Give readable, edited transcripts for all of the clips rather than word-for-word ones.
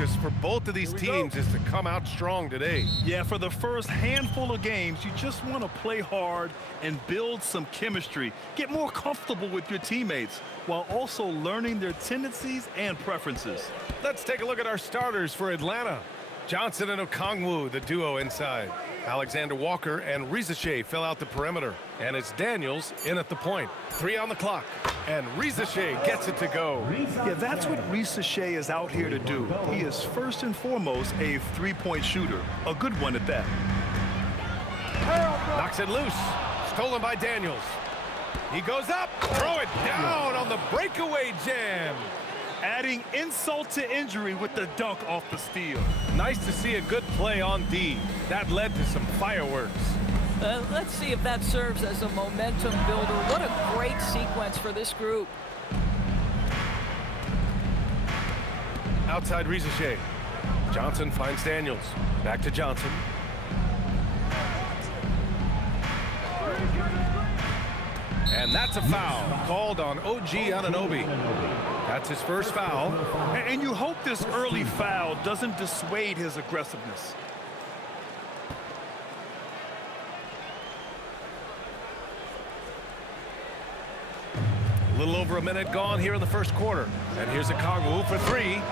focus for both of these teams is to come out strong today. Yeah, for the first handful of games, you just want to play hard and build some chemistry. Get more comfortable with your teammates while also learning their tendencies and preferences. Let's take a look at our starters for Atlanta. Johnson and Okongwu, the duo inside. Alexander Walker and Shai fill out the perimeter. And it's Daniels in at the point. 3 on the clock. And Shai gets it to go. Yeah, that's what Shai is out here to do. He is first and foremost a three-point shooter. A good one at that. Knocks it loose. Stolen by Daniels. He goes up. Throw it down on the breakaway jam. Adding insult to injury with the dunk off the steal. Nice to see a good play on D. That led to some fireworks. Let's see if that serves as a momentum builder. What a great sequence for this group. Outside Shai. Johnson finds Daniels. Back to Johnson. And that's a foul called on OG Anunoby. That's his first foul. And you hope this early foul doesn't dissuade his aggressiveness. A little over a minute gone here in the first quarter. And here's Okongwu for 3.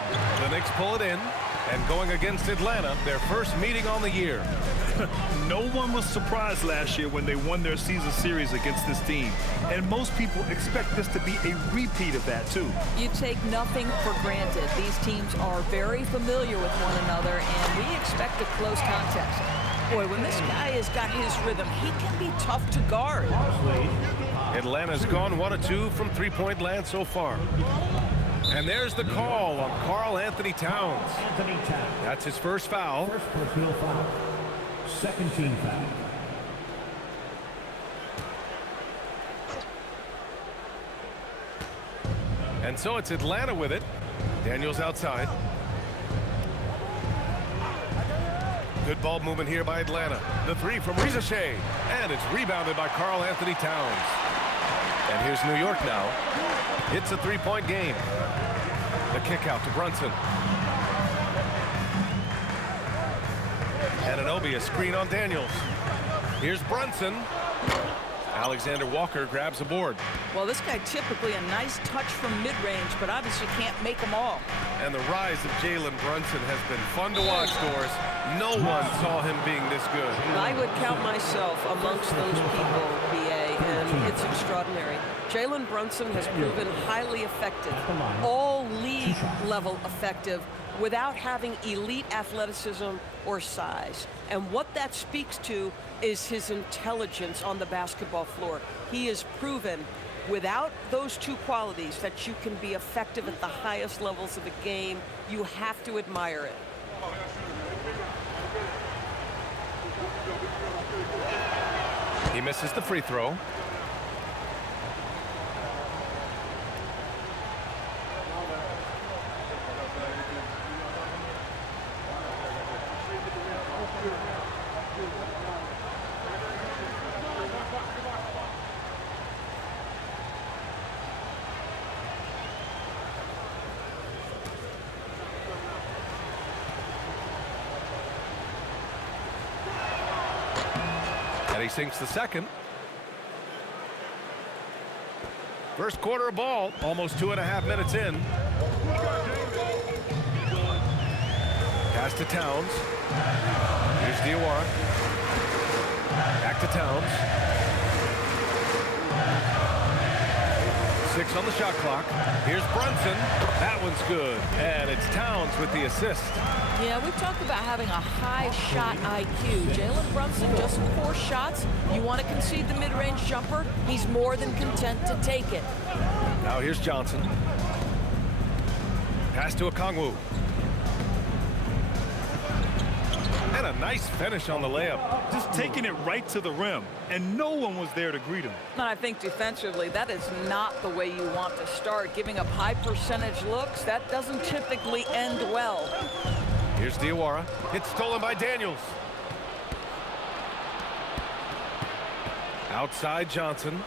The Knicks pull it in. And going against Atlanta, their first meeting on the year. No one was surprised last year when they won their season series against this team. And most people expect this to be a repeat of that, too. You take nothing for granted. These teams are very familiar with one another, and we expect a close contest. Boy, when this guy has got his rhythm, he can be tough to guard. Atlanta's gone 1 of 2 from three-point land so far. And there's the call on Karl Anthony Towns. That's his first foul. First personal foul. Second team foul. And so it's Atlanta with it. Daniels outside. Good ball movement here by Atlanta. The 3 from Shai. And it's rebounded by Karl Anthony Towns. And here's New York now. It's a three-point game. The kick out to Brunson. Anunoby, a screen on Daniels. Here's Brunson. Alexander Walker grabs the board. Well, this guy typically a nice touch from mid-range, but obviously can't make them all. And the rise of Jalen Brunson has been fun to watch, Doris. No one saw him being this good. I would count myself amongst those people, BA, and it's extraordinary. Jalen Brunson has proven highly effective, all league level effective, without having elite athleticism or size. And what that speaks to is his intelligence on the basketball floor. He has proven without those two qualities that you can be effective at the highest levels of the game. You have to admire it. He misses the free throw. And he sinks the second. First quarter of ball, almost 2.5 minutes in. Pass to Towns. Here's Diawara. Back to Towns. 6 on the shot clock. Here's Brunson. That one's good. And it's Towns with the assist. Yeah, we've talked about having a high shot IQ. Jalen Brunson, just 4 shots. You want to concede the mid-range jumper, he's more than content to take it. Now here's Johnson. Pass to Okongwu. And a nice finish on the layup. Just taking it right to the rim, and no one was there to greet him. And I think defensively, that is not the way you want to start. Giving up high percentage looks, that doesn't typically end well. Here's Diawara. It's stolen by Daniels. Outside Johnson.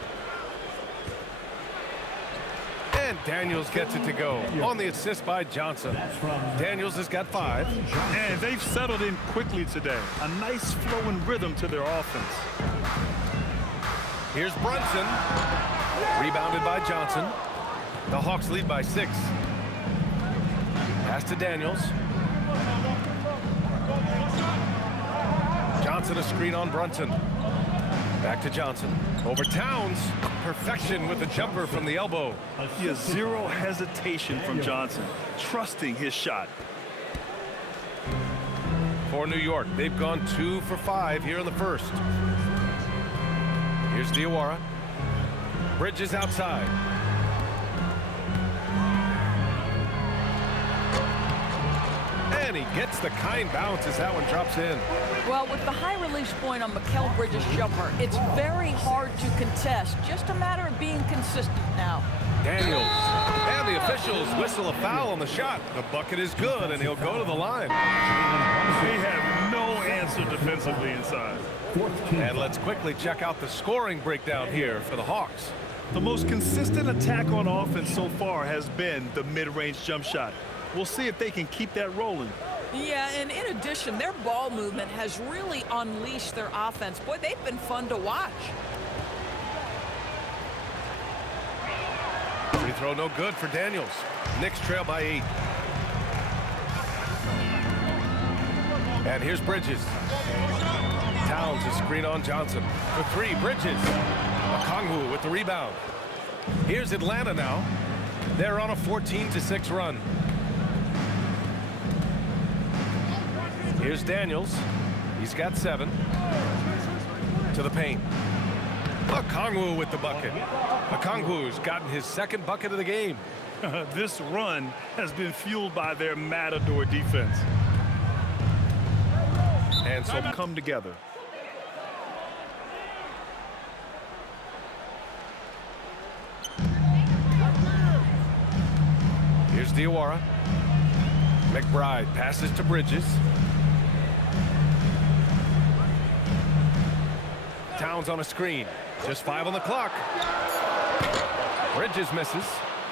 And Daniels gets it to go on the assist by Johnson. Daniels has got 5. And they've settled in quickly today. A nice flowing rhythm to their offense. Here's Brunson. Rebounded by Johnson. The Hawks lead by 6. Pass to Daniels. Johnson a screen on Brunson. Back to Johnson. Over Towns. Perfection with the jumper from the elbow. He has zero hesitation from Johnson, trusting his shot. For New York, they've gone 2 for 5 here in the first. Here's Diawara. Bridges outside. And he gets the kind bounce as that one drops in. Well, with the high release point on Mikal Bridges' jumper, it's very hard to contest. Just a matter of being consistent now. Daniels. And the officials whistle a foul on the shot. The bucket is good, and he'll go to the line. They have no answer defensively inside. And let's quickly check out the scoring breakdown here for the Hawks. The most consistent attack on offense so far has been the mid-range jump shot. We'll see if they can keep that rolling. Yeah, and in addition, their ball movement has really unleashed their offense. Boy, they've been fun to watch. Free throw no good for Daniels. Knicks trail by 8. And here's Bridges. Towns a screen on Johnson. For 3, Bridges. Okongwu with the rebound. Here's Atlanta now. They're on a 14-6 run. Here's Daniels. He's got 7. To the paint. Okongwu with the bucket. Okongwu's gotten his 2nd bucket of the game. This run has been fueled by their Matador defense. And so Come together. here's Diawara. McBride passes to Bridges. Towns on a screen. Just 5 on the clock. Bridges misses.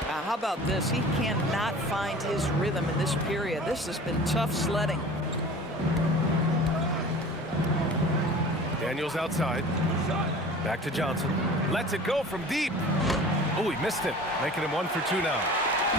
How about this? He cannot find his rhythm in this period. This has been tough sledding. Daniels outside. Back to Johnson. Lets it go from deep. Oh, he missed it. Making him 1 for 2 now.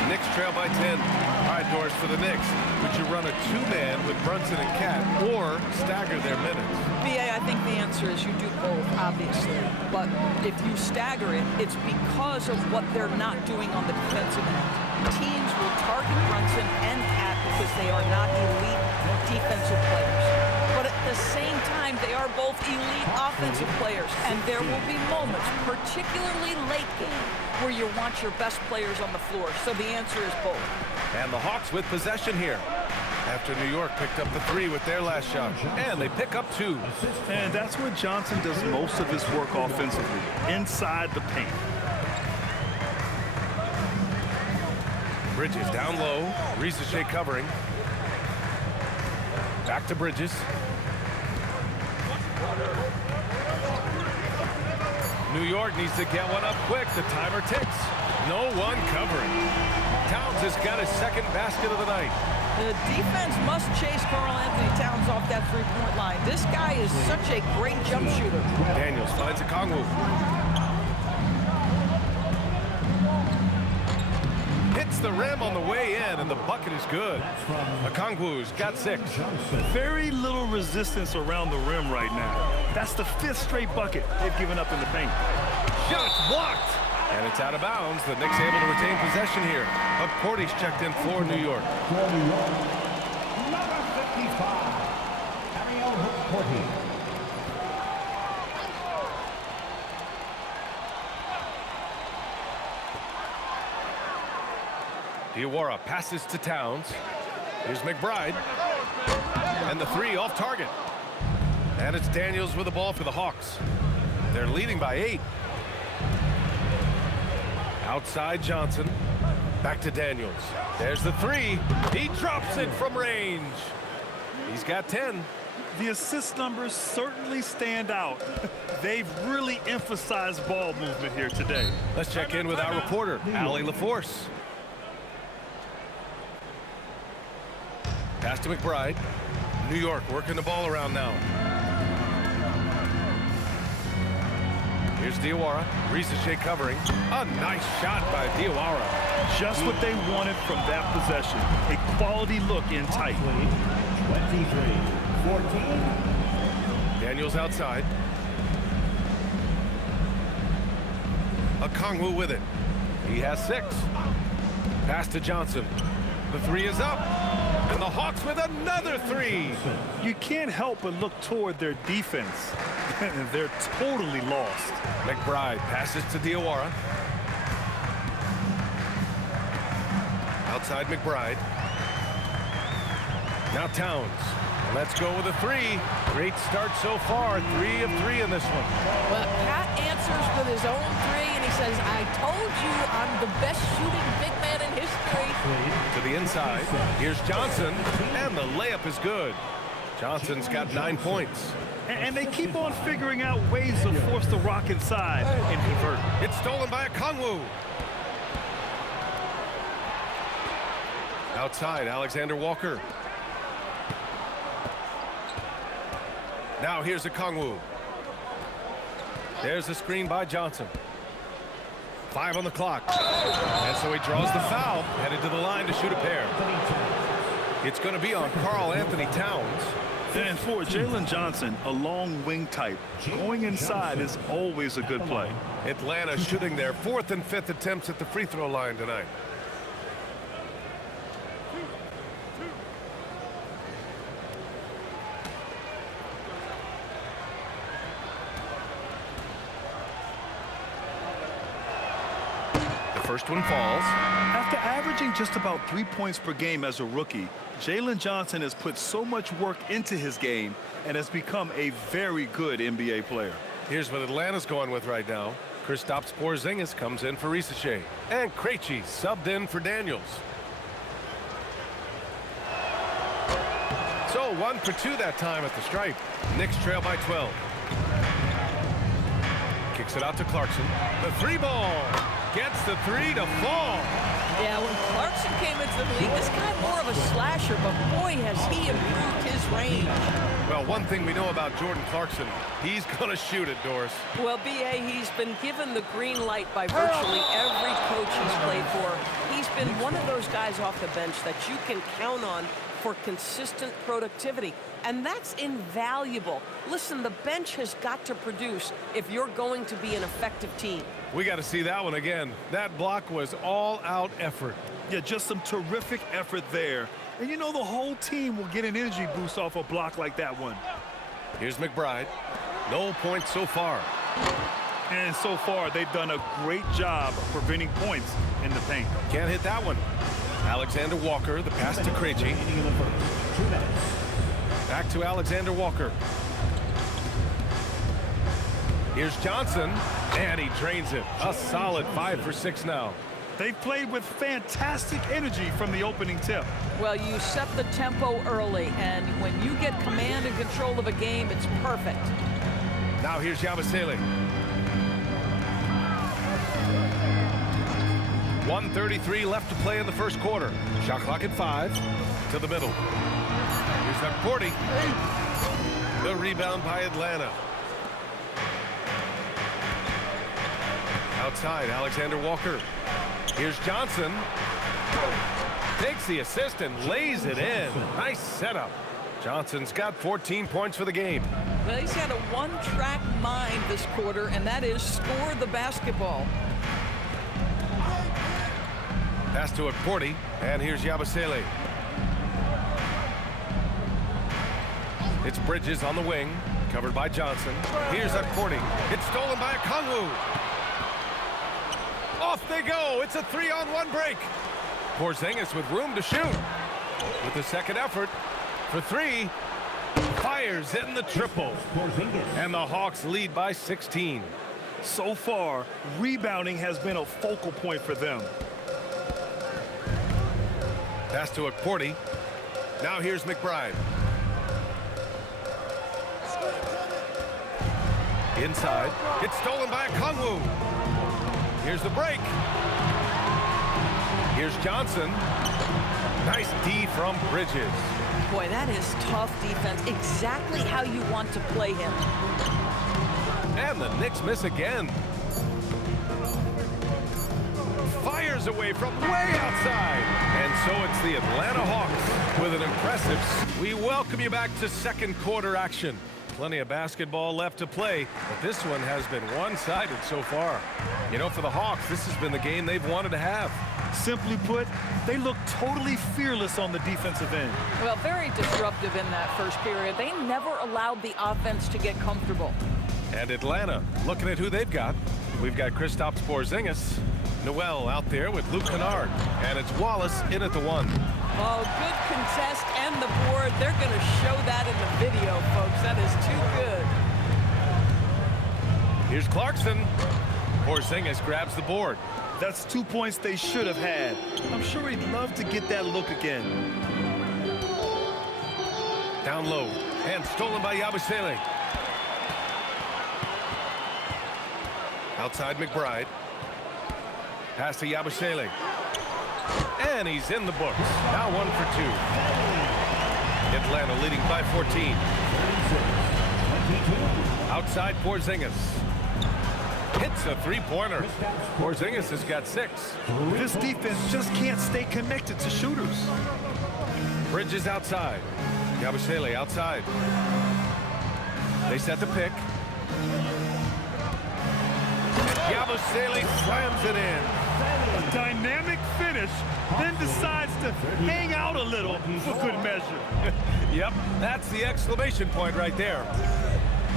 Knicks trail by 10. All right, Doris, for the Knicks, would you run a 2-man with Brunson and Cat or stagger their minutes? BA, I think the answer is you do both, obviously. But if you stagger it, it's because of what they're not doing on the defensive end. Teams will target Brunson and Cat because they are not elite defensive players. But at the same time, they are both elite offensive players. And there will be moments, particularly late game, where you want your best players on the floor. So the answer is both. And the Hawks with possession here after New York picked up the 3 with their last shot. And they pick up 2. And that's where Johnson does most of his work offensively, inside the paint. Bridges down low. Risache covering. Back to Bridges. New York needs to get one up quick. The timer ticks. No one covering. Towns has got his 2nd basket of the night. The defense must chase Karl-Anthony Towns off that three-point line. This guy is such a great jump shooter. Daniels finds Okongwu. Hits the rim on the way in, and the bucket is good. Okongwu's got 6. Very little resistance around the rim right now. That's the 5th straight bucket they've given up in the paint. Shots blocked. And it's out of bounds. The Knicks able to retain possession here. But Porty's checked in for New York. For New York, number 55, Ariel Porty. Diawara passes to Towns. Here's McBride. And the 3 off target. And it's Daniels with the ball for the Hawks. They're leading by 8. Outside Johnson. Back to Daniels. There's the 3. He drops it from range. He's got 10. The assist numbers certainly stand out. They've really emphasized ball movement here today. Let's check in with our reporter, Allie LaForce. Pass to McBride. New York working the ball around now. Here's Diawara. Shai covering. A nice shot by Diawara. Just what they wanted from that possession. A quality look in tight. 23-14. Daniels outside. Okongwu with it. He has 6. Pass to Johnson. The 3 is up. And the Hawks with another 3. You can't help but look toward their defense. They're totally lost. McBride passes to Diawara. Outside McBride. Now Towns. Let's go with a 3. Great start so far. 3 of 3 in this one. Well, Pat answers with his own 3, and he says, I told you I'm the best shooting big man in history. To the inside. Here's Johnson, and the layup is good. Johnson's got 9 points. And they keep on figuring out ways to force the rock inside and convert. It's stolen by Okongwu. Outside, Alexander Walker. Now here's Okongwu. There's the screen by Johnson. 5 on the clock. And so he draws the foul, headed to the line to shoot a pair. It's going to be on Karl Anthony Towns. And for Jalen Johnson, a long wing type, going inside is always a good play. Atlanta shooting their 4th and 5th attempts at the free throw line tonight. The first one falls. After averaging just about 3 points per game as a rookie, Jalen Johnson has put so much work into his game and has become a very good NBA player. Here's what Atlanta's going with right now. Kristaps Porzingis comes in for Shai. And Krejci subbed in for Daniels. So 1 for 2 that time at the stripe. Knicks trail by 12. Kicks it out to Clarkson. The 3 ball. Gets the 3 to fall. Yeah, when Clarkson came into the league, this guy more of a slasher, but boy, has he improved his range. Well, one thing we know about Jordan Clarkson, he's going to shoot it, Doris. Well, B.A., he's been given the green light by virtually every coach he's played for. He's been one of those guys off the bench that you can count on for consistent productivity, and that's invaluable. Listen, the bench has got to produce if you're going to be an effective team. We got to see that one again. That block was all-out effort. Yeah, just some terrific effort there. And you know the whole team will get an energy boost off a block like that one. Here's McBride. No points so far. And so far, they've done a great job of preventing points in the paint. Can't hit that one. Alexander Walker, the pass to Krejci. Back to Alexander Walker. Here's Johnson, and he drains it. A solid 5 for 6 now. They've played with fantastic energy from the opening tip. Well, you set the tempo early, and when you get command and control of a game, it's perfect. Now here's Yabusele. 1:33 left to play in the first quarter. Shot clock at 5. To the middle. Here's that 40. The rebound by Atlanta. Outside, Alexander Walker. Here's Johnson. Takes the assist and lays it in. Nice setup. Johnson's got 14 points for the game. Well, he's had a one-track mind this quarter, and that is score the basketball. Pass to Okporti, and here's Yabusele. It's Bridges on the wing, covered by Johnson. Here's Okporti. It's stolen by Okongwu. Off they go. It's a 3-on-1 break. Porzingis with room to shoot. With the second effort for 3. Fires in the triple. And the Hawks lead by 16. So far, rebounding has been a focal point for them. Pass to Okporti. Now here's McBride. Inside. It's stolen by Okongwu. Here's the break. Here's Johnson. Nice D from Bridges. Boy, that is tough defense. Exactly how you want to play him. And the Knicks miss again. Fires away from way outside. And so it's the Atlanta Hawks with an impressive. We welcome you back to second quarter action. Plenty of basketball left to play, but this one has been one-sided so far. You know, for the Hawks, this has been the game they've wanted to have. Simply put, they look totally fearless on the defensive end. Well, very disruptive in that first period. They never allowed the offense to get comfortable. And Atlanta, looking at who they've got. We've got Kristaps Porzingis, Noel out there with Luke Kennard, and it's Wallace in at the 1. Oh, good contest and the board. They're going to show that in the video, folks. That is too good. Here's Clarkson. Porzingis grabs the board. That's 2 points they should have had. I'm sure he'd love to get that look again. Down low, and stolen by Yabusele. Outside McBride. Pass to Yabusele. And he's in the books. Now 1 for 2. Atlanta leading by 14. Outside Porzingis. Hits a three-pointer. Porzingis has got 6. This defense just can't stay connected to shooters. Bridges outside. Yabusele outside. They set the pick. And Yabusele slams it in. A dynamic finish, then decides to hang out a little for good measure. Yep, that's the exclamation point right there.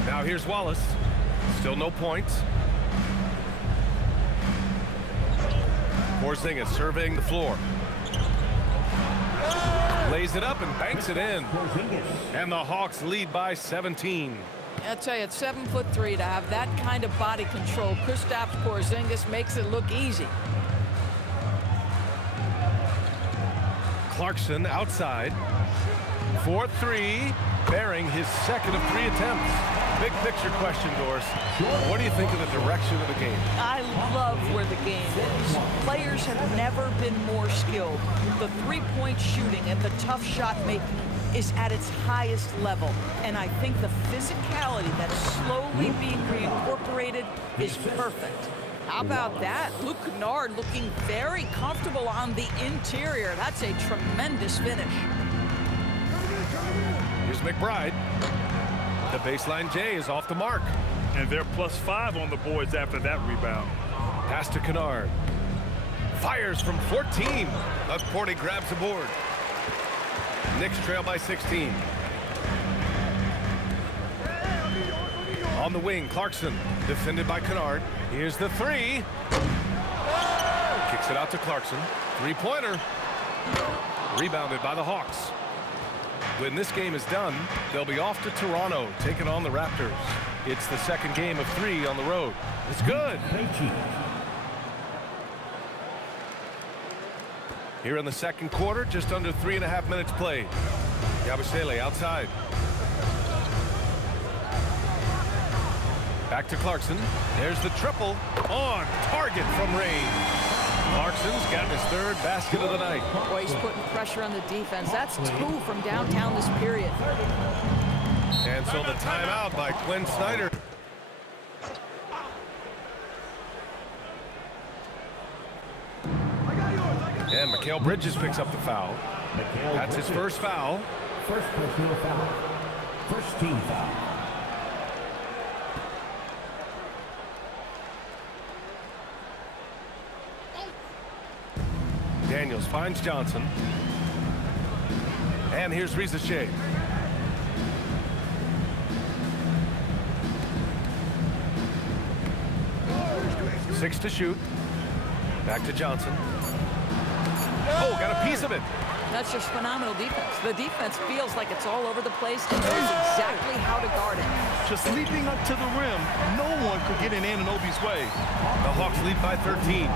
Now here's Wallace. Still no points. Porzingis surveying the floor. Lays it up and banks it in. And the Hawks lead by 17. I'll tell you, at 7'3", to have that kind of body control, Kristaps Porzingis makes it look easy. Clarkson outside. 4-3, bearing his second of 3 attempts. Big picture question, Doris. What do you think of the direction of the game? I love where the game is. Players have never been more skilled. The three-point shooting and the tough shot making is at its highest level. And I think the physicality that's slowly being reincorporated is perfect. How about that? Luke Kennard looking very comfortable on the interior. That's a tremendous finish. Here's McBride. The baseline J is off the mark. And they're +5 on the boards after that rebound. Pass to Kennard. Fires from 14. Porty grabs the board. Knicks trail by 16. On the wing, Clarkson, defended by Kennard. Here's the 3. Kicks it out to Clarkson. Three-pointer. Rebounded by the Hawks. When this game is done, they'll be off to Toronto, taking on the Raptors. It's the second game of 3 on the road. It's good. Here in the second quarter, just under 3.5 minutes played. Yabusele outside. Back to Clarkson. There's the triple on target from range. Clarkson's gotten his 3rd basket of the night. Boy, he's putting pressure on the defense. That's 2 from downtown this period. And so the timeout by Quinn Snyder. And Mikal Bridges picks up the foul. That's his first foul. First personal foul. First team foul. Daniels finds Johnson. And here's Shai. 6 to shoot. Back to Johnson. Oh, got a piece of it. That's just phenomenal defense. The defense feels like it's all over the place and knows exactly how to guard it. Just leaping up to the rim, no one could get in Anunoby's way. The Hawks lead by 13.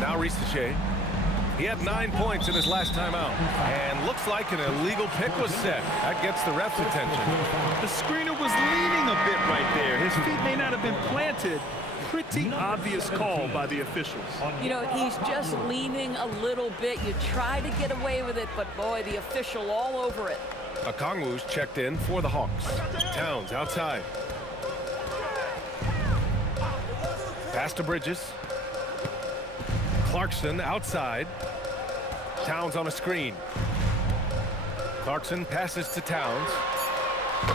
Now Shai. He had 9 points in his last time out. And looks like an illegal pick was set. That gets the ref's attention. The screener was leaning a bit right there. His feet may not have been planted. Pretty obvious call by the officials. You know, he's just leaning a little bit. You try to get away with it, but boy, the official all over it. Okongwu's checked in for the Hawks. Towns outside. Pass to Bridges. Clarkson outside. Towns on a screen. Clarkson passes to Towns.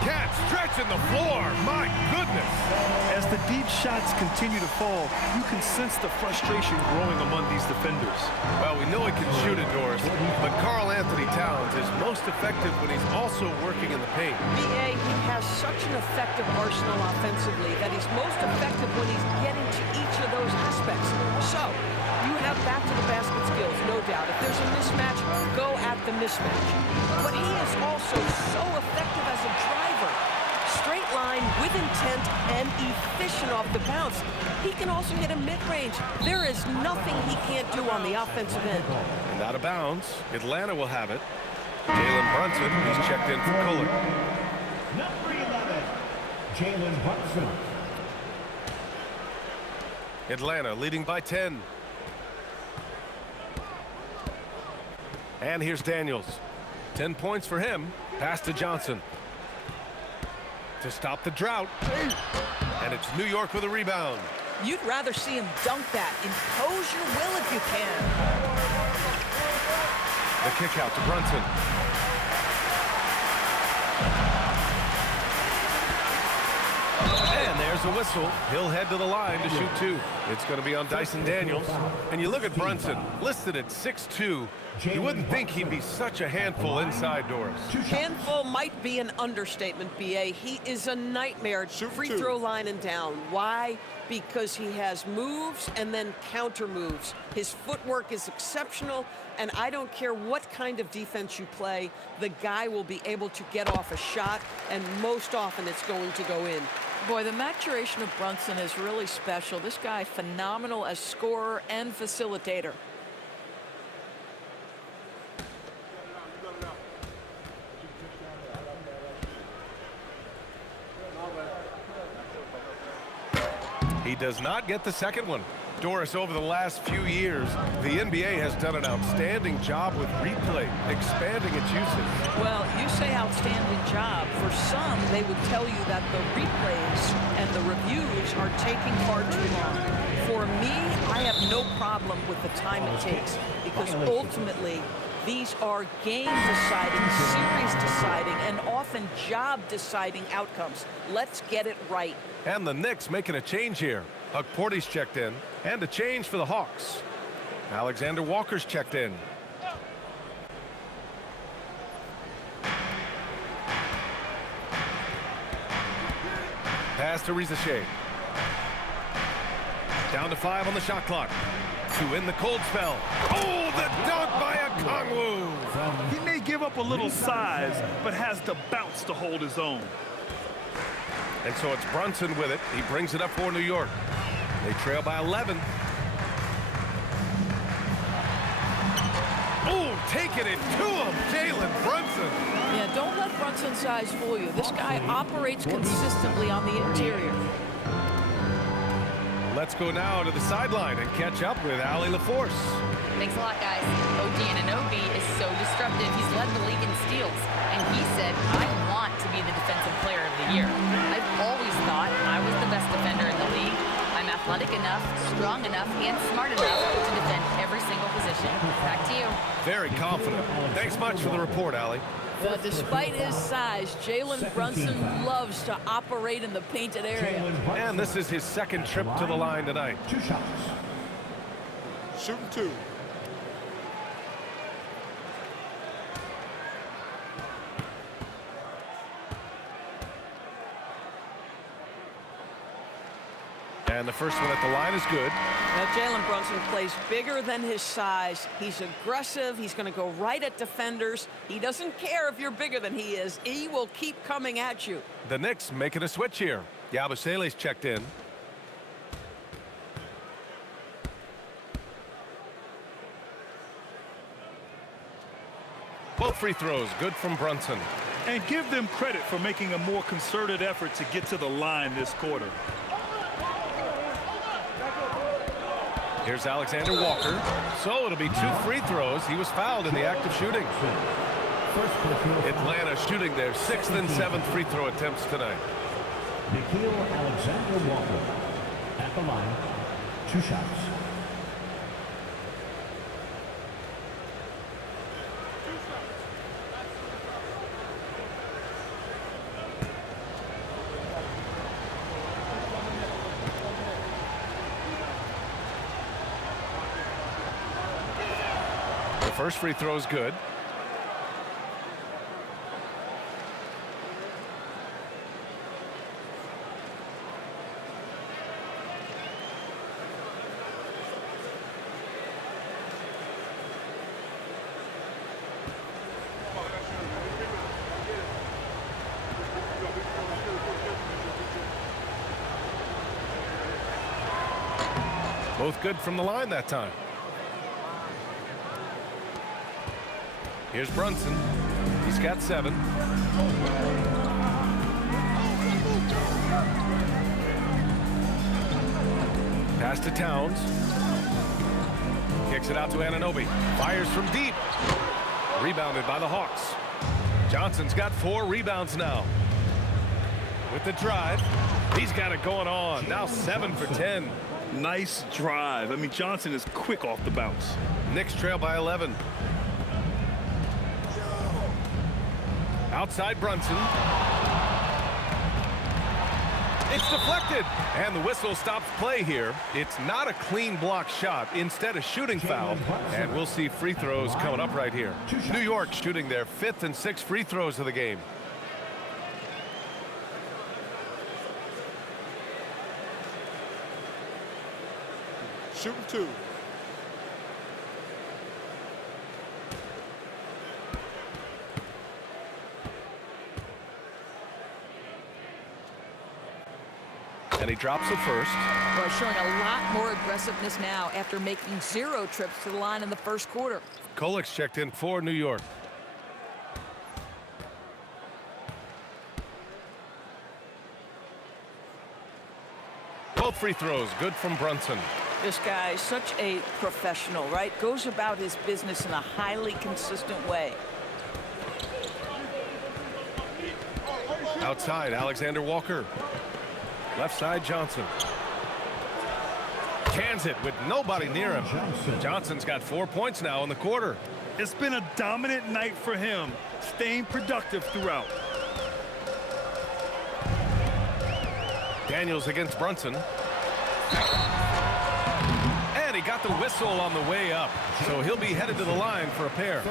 Cat stretching the floor. My goodness. As the deep shots continue to fall, you can sense the frustration growing among these defenders. Well, we know he can shoot it, Doris, but Karl Anthony Towns is most effective when he's also working in the paint. BA, he has such an effective arsenal offensively that he's most effective when he's getting to each of those aspects. So, you have back to the basket skills, no doubt. If there's a mismatch, go at the mismatch. But he is also so effective as a driver. Straight line with intent and efficient off the bounce. He can also hit a mid-range. There is nothing he can't do on the offensive end. And out of bounds, Atlanta will have it. Jalen Brunson, who's checked in for Kohler. Number 11, Jalen Brunson. Atlanta leading by 10. And here's Daniels. 10 points for him. Pass to Johnson. To stop the drought. And it's New York with a rebound. You'd rather see him dunk that. Impose your will if you can. The kick out to Brunson. And there's a whistle. He'll head to the line to shoot two. It's going to be on Dyson Daniels. And you look at Brunson, listed at 6'2". You wouldn't think he'd be such a handful inside, Doris. Handful might be an understatement, BA. He is a nightmare. Free throw line and down. Why? Because he has moves and then counter moves. His footwork is exceptional, and I don't care what kind of defense you play, the guy will be able to get off a shot, and most often it's going to go in. Boy, the maturation of Brunson is really special. This guy, phenomenal as scorer and facilitator. He does not get the second one. Doris, over the last few years, the NBA has done an outstanding job with replay, expanding its usage. Well, you say outstanding job. For some, they would tell you that the replays and the reviews are taking far too long. For me, I have no problem with the time it takes, because ultimately, these are game-deciding, series-deciding, and often job-deciding outcomes. Let's get it right. And the Knicks making a change here. Huck Porty's checked in, and a change for the Hawks. Alexander Walker's checked in. Pass to Shai. Down to 5 on the shot clock. To end the cold spell. Oh, the dunk by Okongwu. He may give up a little size, but has the bounce to hold his own. And so it's Brunson with it. He brings it up for New York. They trail by 11. Oh, taking it to him, Jalen Brunson. Yeah, don't let Brunson's size fool you. This guy operates consistently on the interior. Let's go now to the sideline and catch up with Allie LaForce. Thanks a lot, guys. OG Anunoby is so disruptive. He's led the league in steals. And he said, I want to be the defensive player of the year. I've always thought I was the best defender in the league. I'm athletic enough, strong enough, and smart enough to defend every single position. Back to you. Very confident. Thanks much for the report, Allie. Well, despite his size, Jalen Brunson loves to operate in the painted area. And this is his second trip to the line tonight. 2 shots. Shooting 2. And the first one at the line is good. Now, Jalen Brunson plays bigger than his size. He's aggressive. He's going to go right at defenders. He doesn't care if you're bigger than he is. He will keep coming at you. The Knicks making a switch here. Yabusele's checked in. Both free throws good from Brunson. And give them credit for making a more concerted effort to get to the line this quarter. Here's Alexander Walker. So it'll be 2 free throws. He was fouled in the act of shooting. Atlanta shooting their 6th and 7th free throw attempts tonight. Alexander Walker at the line, 2 shots. The first free throw is good. Both good from the line that time. Here's Brunson. He's got 7. Pass to Towns. Kicks it out to Anunoby. Fires from deep. Rebounded by the Hawks. Johnson's got 4 rebounds now. With the drive. He's got it going on. Now 7 for 10. Nice drive. I mean, Johnson is quick off the bounce. Knicks trail by 11. Outside Brunson. It's deflected. And the whistle stops play here. It's not a clean block shot. Instead, a shooting foul. And we'll see free throws coming up right here. New York shooting their 5th and 6th free throws of the game. Shooting 2. And he drops the first. Well, showing a lot more aggressiveness now after making 0 trips to the line in the first quarter. Kolek's checked in for New York. Both free throws good from Brunson. This guy, such a professional, right? Goes about his business in a highly consistent way. Outside, Alexander Walker. Left side, Johnson. Cans it with nobody near him. Johnson's got 4 points now in the quarter. It's been a dominant night for him, staying productive throughout. Daniels against Brunson. And he got the whistle on the way up. So he'll be headed to the line for a pair.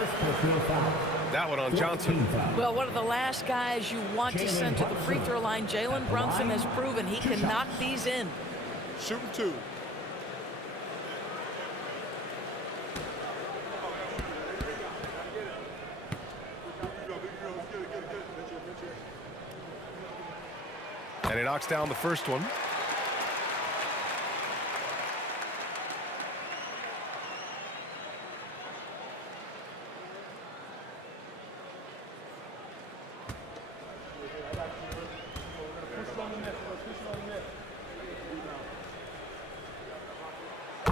That one on Johnson. Well, one of the last guys you want to send to the free throw line, Jalen Brunson, has proven he can knock these in. Shooting 2. And he knocks down the first one.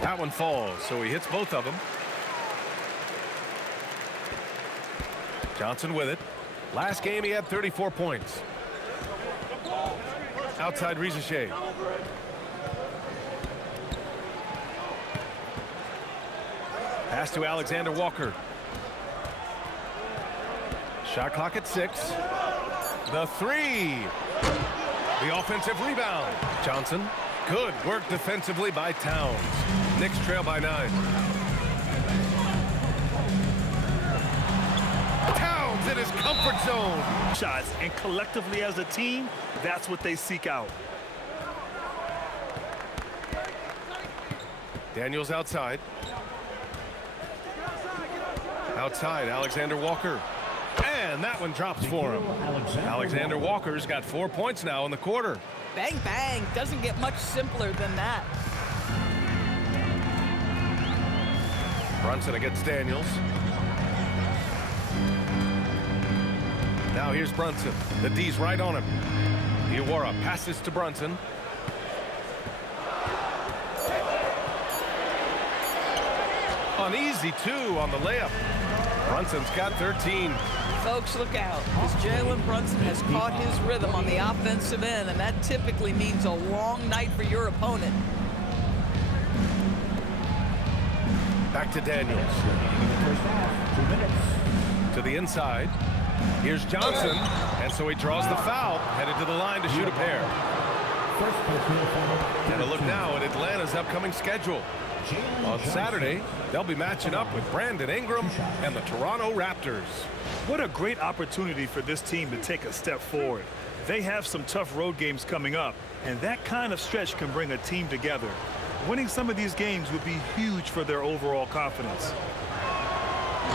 That one falls, so he hits both of them. Johnson with it. Last game he had 34 points. Outside Shai. Pass to Alexander Walker. Shot clock at 6. The 3. The offensive rebound. Johnson. Good work defensively by Towns. Knicks trail by 9. Towns in his comfort zone. Shots, and collectively as a team, that's what they seek out. Daniels outside. Outside, Alexander Walker. And that one drops for him. Alexander Walker's got 4 points now in the quarter. Bang, bang. Doesn't get much simpler than that. Brunson against Daniels. Now here's Brunson. The D's right on him. Diawara passes to Brunson. An easy 2 on the layup. Brunson's got 13. Folks, look out, because Jalen Brunson has caught his rhythm on the offensive end, and that typically means a long night for your opponent. Back to Daniels. To the inside. Here's Johnson, and so he draws the foul, headed to the line to shoot a pair. And a look now at Atlanta's upcoming schedule. On Saturday, they'll be matching up with Brandon Ingram and the Toronto Raptors. What a great opportunity for this team to take a step forward. They have some tough road games coming up, and that kind of stretch can bring a team together. Winning some of these games would be huge for their overall confidence.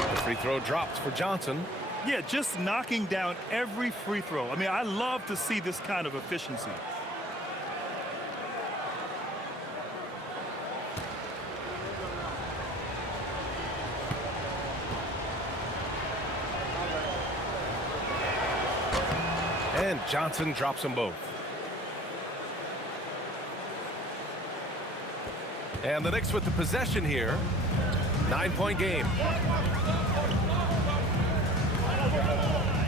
The free throw drops for Johnson. Yeah, just knocking down every free throw. I mean, I love to see this kind of efficiency. And Johnson drops them both. And the Knicks with the possession here. 9-point game.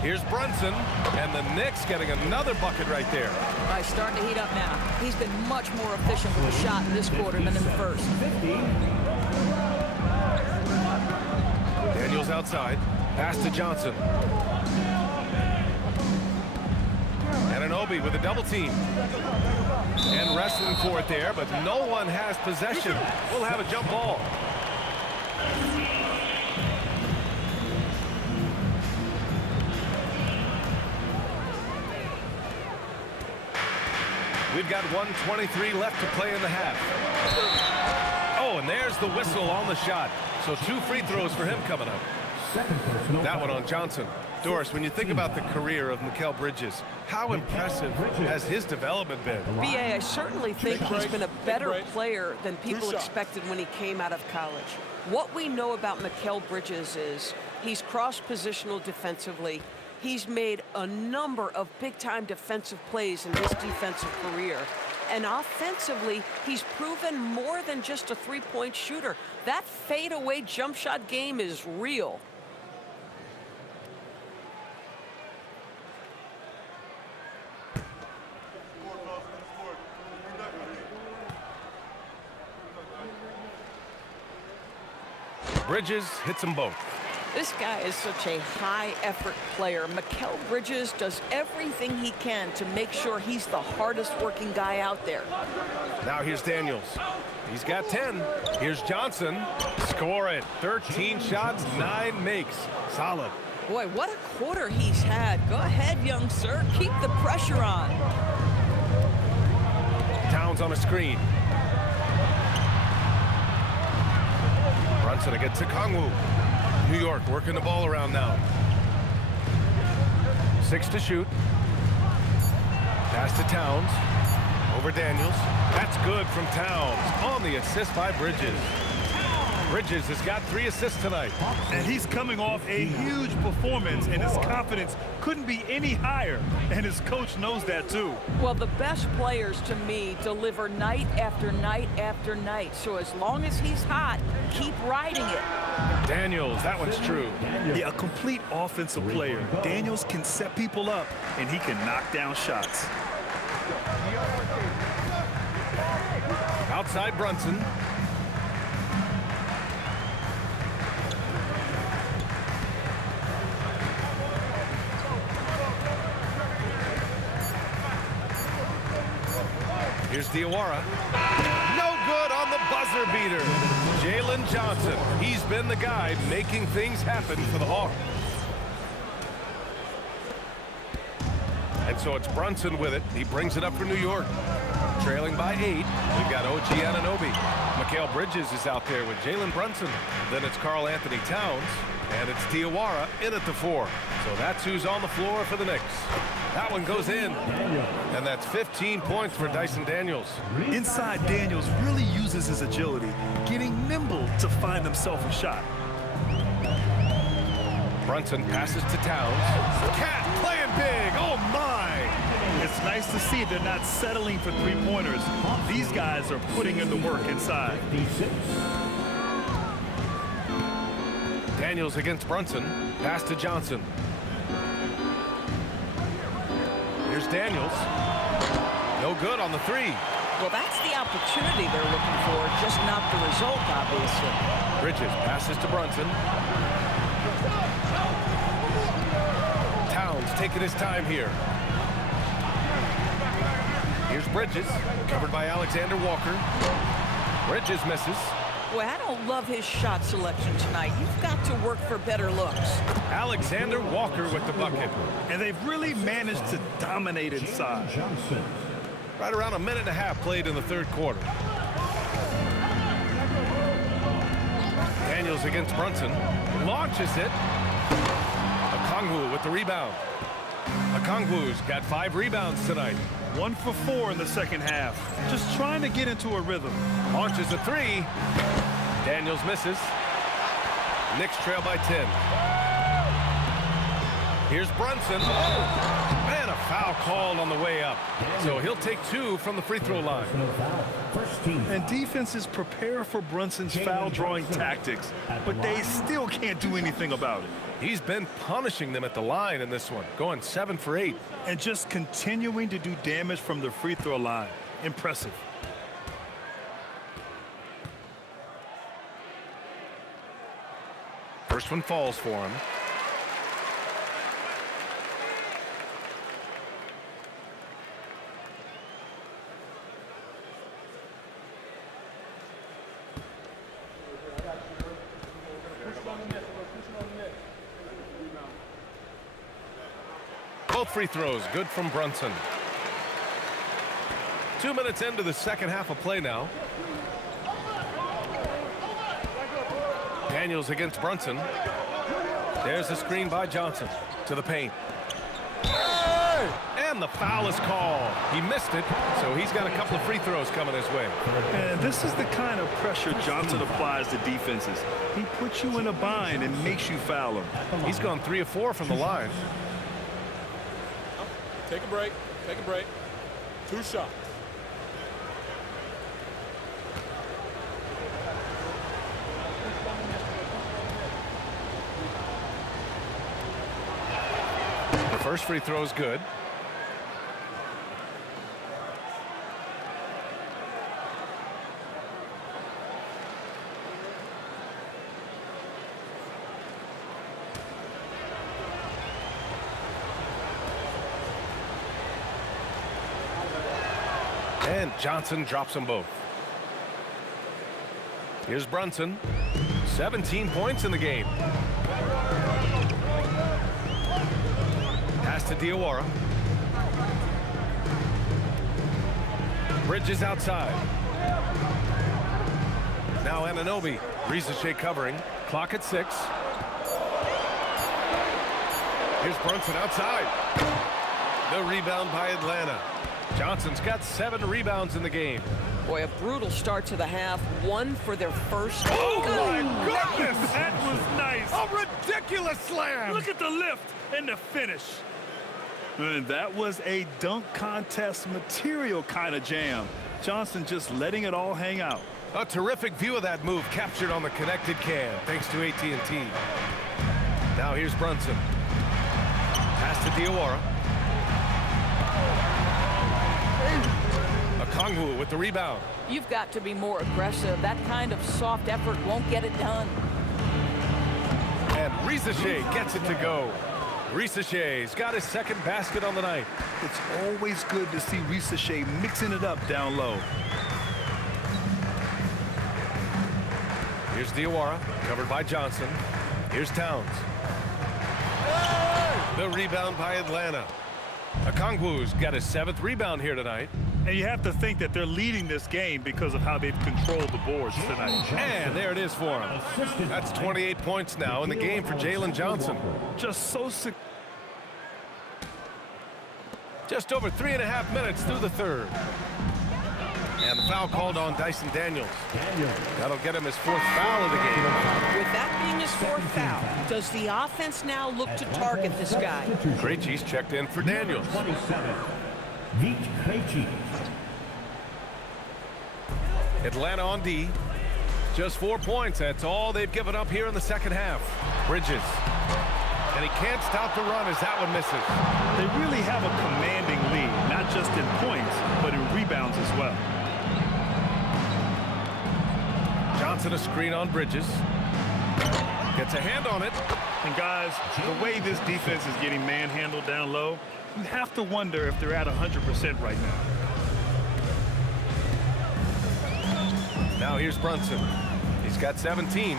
Here's Brunson, and the Knicks getting another bucket right there. He's starting to heat up now. He's been much more efficient with the shot in this quarter than in the first. Daniels outside. Pass to Johnson. Anunoby with a double team. And wrestling for it there, but no one has possession. We'll have a jump ball. We've got 1:23 left to play in the half. Oh, and there's the whistle on the shot. So 2 free throws for him coming up. That one on Johnson. Doris, when you think about the career of Mikal Bridges, how impressive has his development been? B.A., I certainly think he's been a better player than people expected when he came out of college. What we know about Mikal Bridges is he's cross-positional defensively. He's made a number of big-time defensive plays in his defensive career. And offensively, he's proven more than just a three-point shooter. That fadeaway jump shot game is real. Bridges hits them both. This guy is such a high-effort player. Mikal Bridges does everything he can to make sure he's the hardest-working guy out there. Now here's Daniels. He's got 10. Here's Johnson. Score it. 13 shots, 9 makes. Solid. Boy, what a quarter he's had. Go ahead, young sir. Keep the pressure on. Towns on a screen. Brunson against Okongwu. New York working the ball around now. 6 to shoot. Pass to Towns. Over Daniels. That's good from Towns. On the assist by Bridges. Bridges has got 3 assists tonight. And he's coming off a huge performance, and his confidence couldn't be any higher. And his coach knows that, too. Well, the best players, to me, deliver night after night after night. So as long as he's hot, keep riding it. Daniels, that one's true. Yeah, a complete offensive player. Daniels can set people up, and he can knock down shots. Outside Brunson. Here's Diawara. No good on the buzzer beater. Jalen Johnson. He's been the guy making things happen for the Hawks. And so it's Brunson with it. He brings it up for New York. Trailing by 8. We've got OG Anunoby. Mikal Bridges is out there with Jalen Brunson. Then it's Karl Anthony Towns. And it's Diawara in at the 4. So that's who's on the floor for the Knicks. That one goes in. And that's 15 points for Dyson Daniels. Inside, Daniels really uses his agility, getting nimble to find himself a shot. Brunson passes to Towns. Cat playing big. Oh, my. It's nice to see they're not settling for three-pointers. These guys are putting in the work inside. Daniels against Brunson. Pass to Johnson. Here's Daniels. No good on the three. Well, that's the opportunity they're looking for, just not the result, obviously. Bridges passes to Brunson. Towns taking his time here. Here's Bridges, covered by Alexander Walker. Bridges misses. Boy, I don't love his shot selection tonight. You've got to work for better looks. Alexander Walker with the bucket. And they've really managed to dominate inside. Right around a minute and a half played in the third quarter. Daniels against Brunson. Launches it. Okongwu with the rebound. Okongwu's got 5 rebounds tonight. 1 for 4 in the second half. Just trying to get into a rhythm. Launches a 3. Daniels misses. Knicks trail by 10. Here's Brunson. And a foul called on the way up. So he'll take 2 from the free throw line. And defenses prepare for Brunson's foul-drawing tactics, but they still can't do anything about it. He's been punishing them at the line in this one, going 7 for 8. And just continuing to do damage from the free throw line. Impressive. First one falls for him. Both free throws good from Brunson. 2 minutes into the second half of play now. Daniels against Brunson. There's a screen by Johnson to the paint. And the foul is called. He missed it, so he's got a couple of free throws coming his way. And this is the kind of pressure Johnson applies to defenses. He puts you in a bind and makes you foul him. He's gone 3 of 4 from the line. Take a break. Take a break. 2 shots. The first free throw is good. And Johnson drops them both. Here's Brunson. 17 points in the game. Pass to Diawara. Bridges outside. Now Anunoby. Risache covering. Clock at 6. Here's Brunson outside. The rebound by Atlanta. Johnson's got 7 rebounds in the game. Boy, a brutal start to the half. 1 for their first. Oh, my goodness! That was nice. A ridiculous slam! Look at the lift and the finish. And that was a dunk contest material kind of jam. Johnson just letting it all hang out. A terrific view of that move captured on the connected cam, thanks to AT&T. Now here's Brunson. Pass to Diawara. Okongwu with the rebound. You've got to be more aggressive. That kind of soft effort won't get it done. And Risache gets it to go. Risache's got his second basket on the night. It's always good to see Risache mixing it up down low. Here's Diawara, covered by Johnson. Here's Towns. The rebound by Atlanta. Okongwu's got his 7th rebound here tonight. And you have to think that they're leading this game because of how they've controlled the boards tonight. And there it is for him. That's 28 points now in the game for Jalen Johnson. Just so sick. Just over 3.5 minutes through the third. And the foul called on Dyson Daniels. That'll get him his 4th foul of the game. With that being his 4th foul, does the offense now look to target this guy? Krejci's checked in for Daniels. 27. Vít Krejci. Atlanta on D. Just 4 points. That's all they've given up here in the second half. Bridges. And he can't stop the run as that one misses. They really have a commanding lead, not just in points, but in rebounds as well. Johnson a screen on Bridges. Gets a hand on it. And guys, the way this defense is getting manhandled down low, you have to wonder if they're at 100% right now. Now here's Brunson. He's got 17.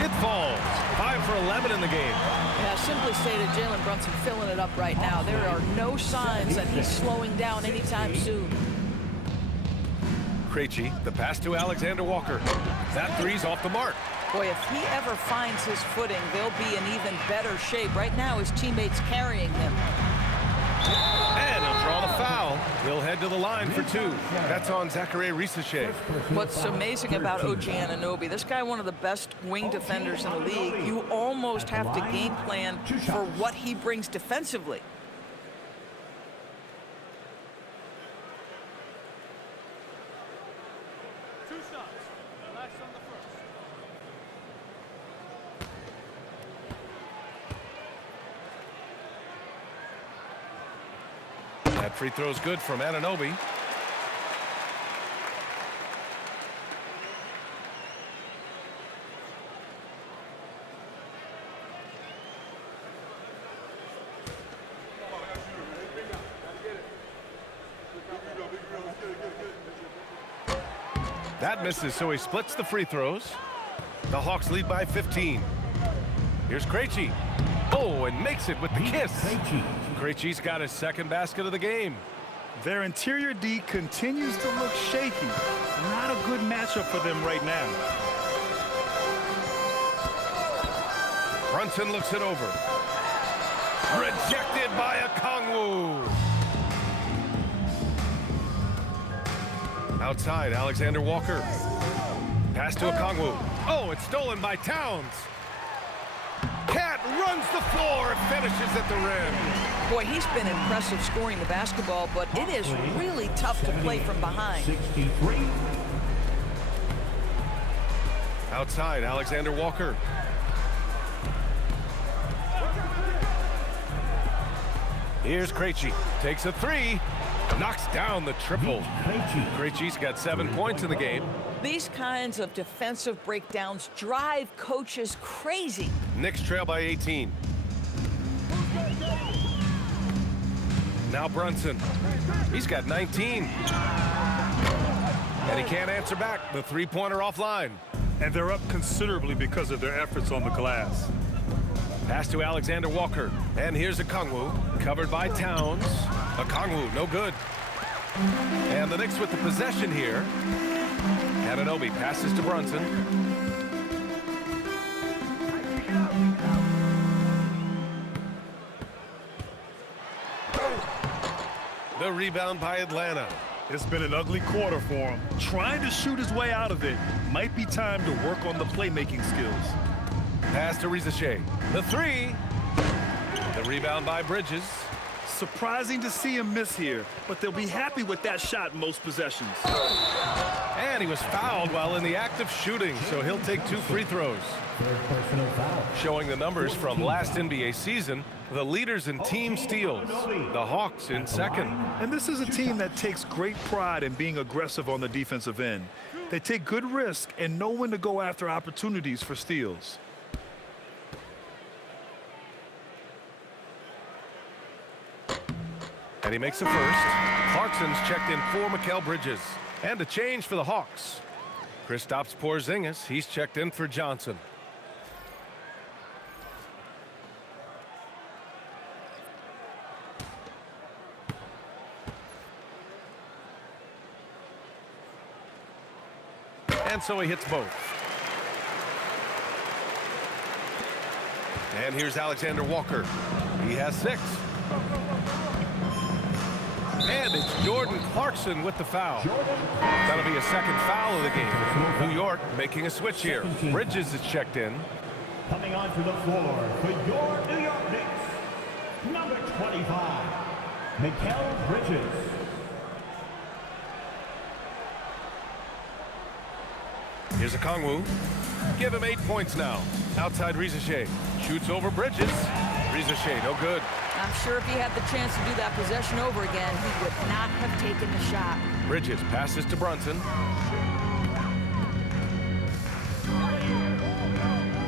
It falls. 5 for 11 in the game. Yeah, simply stated, Jalen Brunson filling it up right now. There are no signs that he's slowing down anytime soon. Krejci, the pass to Alexander Walker. That three's off the mark. Boy, if he ever finds his footing, they'll be in even better shape. Right now, his teammates carrying him. And he'll draw the foul. He'll head to the line for 2. That's on Zachary Risachet. What's amazing about OG Anunoby, this guy one of the best wing defenders in the league. You almost have to game plan for what he brings defensively. That free throw's good from Anunoby. That misses, so he splits the free throws. The Hawks lead by 15. Here's Krejci. Oh, and makes it with the kiss. Krejci's got his 2nd basket of the game. Their interior D continues to look shaky. Not a good matchup for them right now. Brunson looks it over. Rejected by Okongwu. Outside, Alexander Walker. Pass to Okongwu. Oh, it's stolen by Towns. Cat runs the floor and finishes at the rim. Boy, he's been impressive scoring the basketball, but it is really tough to play from behind. 63. Outside, Alexander Walker. Here's Krejci. Takes a 3. Knocks down the triple. Krejci's got 7 points in the game. These kinds of defensive breakdowns drive coaches crazy. Knicks trail by 18. Now Brunson. He's got 19. And he can't answer back. The three-pointer offline. And they're up considerably because of their efforts on the glass. Pass to Alexander Walker. And here's Okongwu. Covered by Towns. Okongwu, no good. And the Knicks with the possession here. Anunoby passes to Brunson. The rebound by Atlanta. It's been an ugly quarter for him. Trying to shoot his way out of it. Might be time to work on the playmaking skills. Pass to Risachet. The 3. The rebound by Bridges. Surprising to see him miss here, but they'll be happy with that shot most possessions. And he was fouled while in the act of shooting, so he'll take 2 free throws. Showing the numbers from last NBA season, the leaders in team steals, the Hawks in 2nd. And this is a team that takes great pride in being aggressive on the defensive end. They take good risk and know when to go after opportunities for steals. And he makes the first. Clarkson's checked in for Mikal Bridges. And a change for the Hawks. Kristaps Porzingis, he's checked in for Johnson. And so he hits both. And here's Alexander Walker. He has 6. And it's Jordan Clarkson with the foul. That'll be a second foul of the game. New York making a switch here. Bridges is checked in. Coming onto the floor for your New York Knicks, number 25, Mikal Bridges. Here's a Kongwu. Give him 8 points now. Outside Rizachet. Shoots over Bridges. Rizachet, no good. I'm sure if he had the chance to do that possession over again, he would not have taken the shot. Bridges passes to Brunson.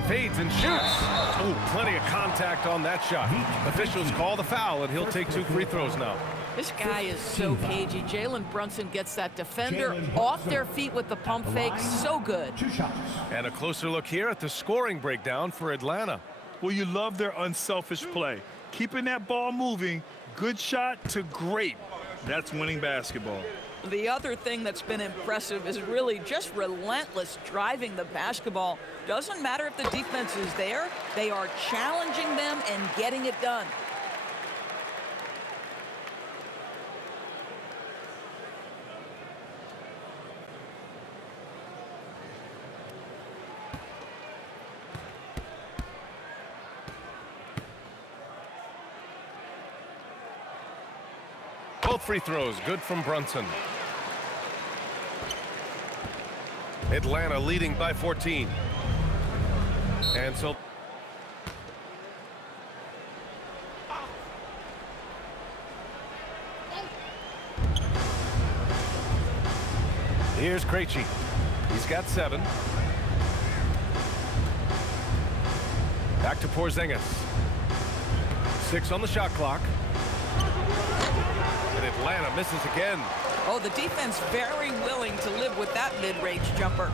Fades and shoots. Oh, plenty of contact on that shot. Officials call the foul, and he'll take 2 free throws now. This guy is so cagey. Jalen Brunson gets that defender off their feet with the pump fake. So good. 2 shots. And a closer look here at the scoring breakdown for Atlanta. Well, you love their unselfish play. Keeping that ball moving, good shot to great. That's winning basketball. The other thing that's been impressive is really just relentless driving the basketball. Doesn't matter if the defense is there, they are challenging them and getting it done. Both free throws good from Brunson. Atlanta leading by 14. And so here's Krejci. He's got 7. Back to Porzingis. 6 on the shot clock. And Atlanta misses again. Oh, the defense very willing to live with that mid-range jumper.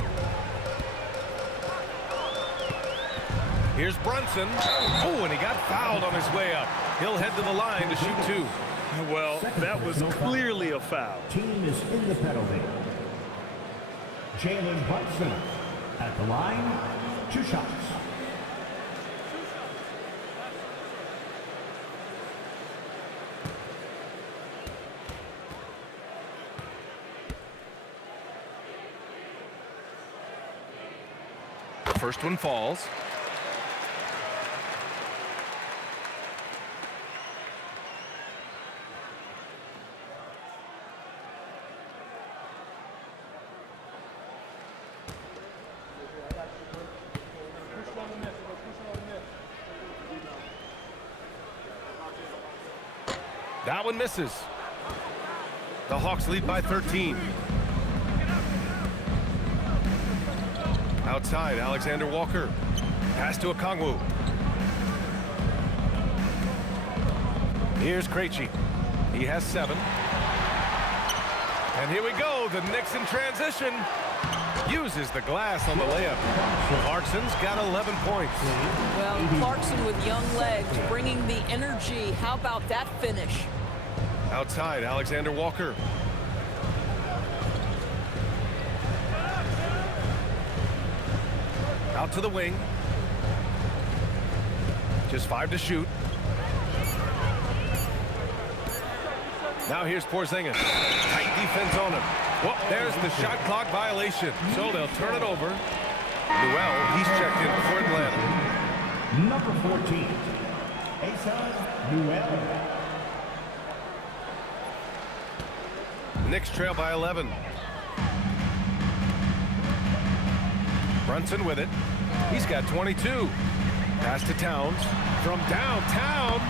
Here's Brunson. Oh, and he got fouled on his way up. He'll head to the line to shoot 2. Well, that was clearly a foul. Team is in the penalty. Jalen Brunson at the line, 2 shots. First one falls. That one misses. The Hawks lead by 13. Outside, Alexander Walker. Pass to Okongwu. Here's Krejci. He has 7. And here we go. The Knicks in transition. Uses the glass on the layup. Clarkson's got 11 points. Well, Clarkson with young legs, bringing the energy. How about that finish? Outside, Alexander Walker. Out to the wing. Just 5 to shoot. Now here's Porzingis. Tight defense on him. Well, there's the shot clock violation. So they'll turn it over. Newell, he's checked in for Atlanta. Number 14, Asa Newell. Knicks trail by 11. Brunson with it. He's got 22. Pass to Towns from downtown.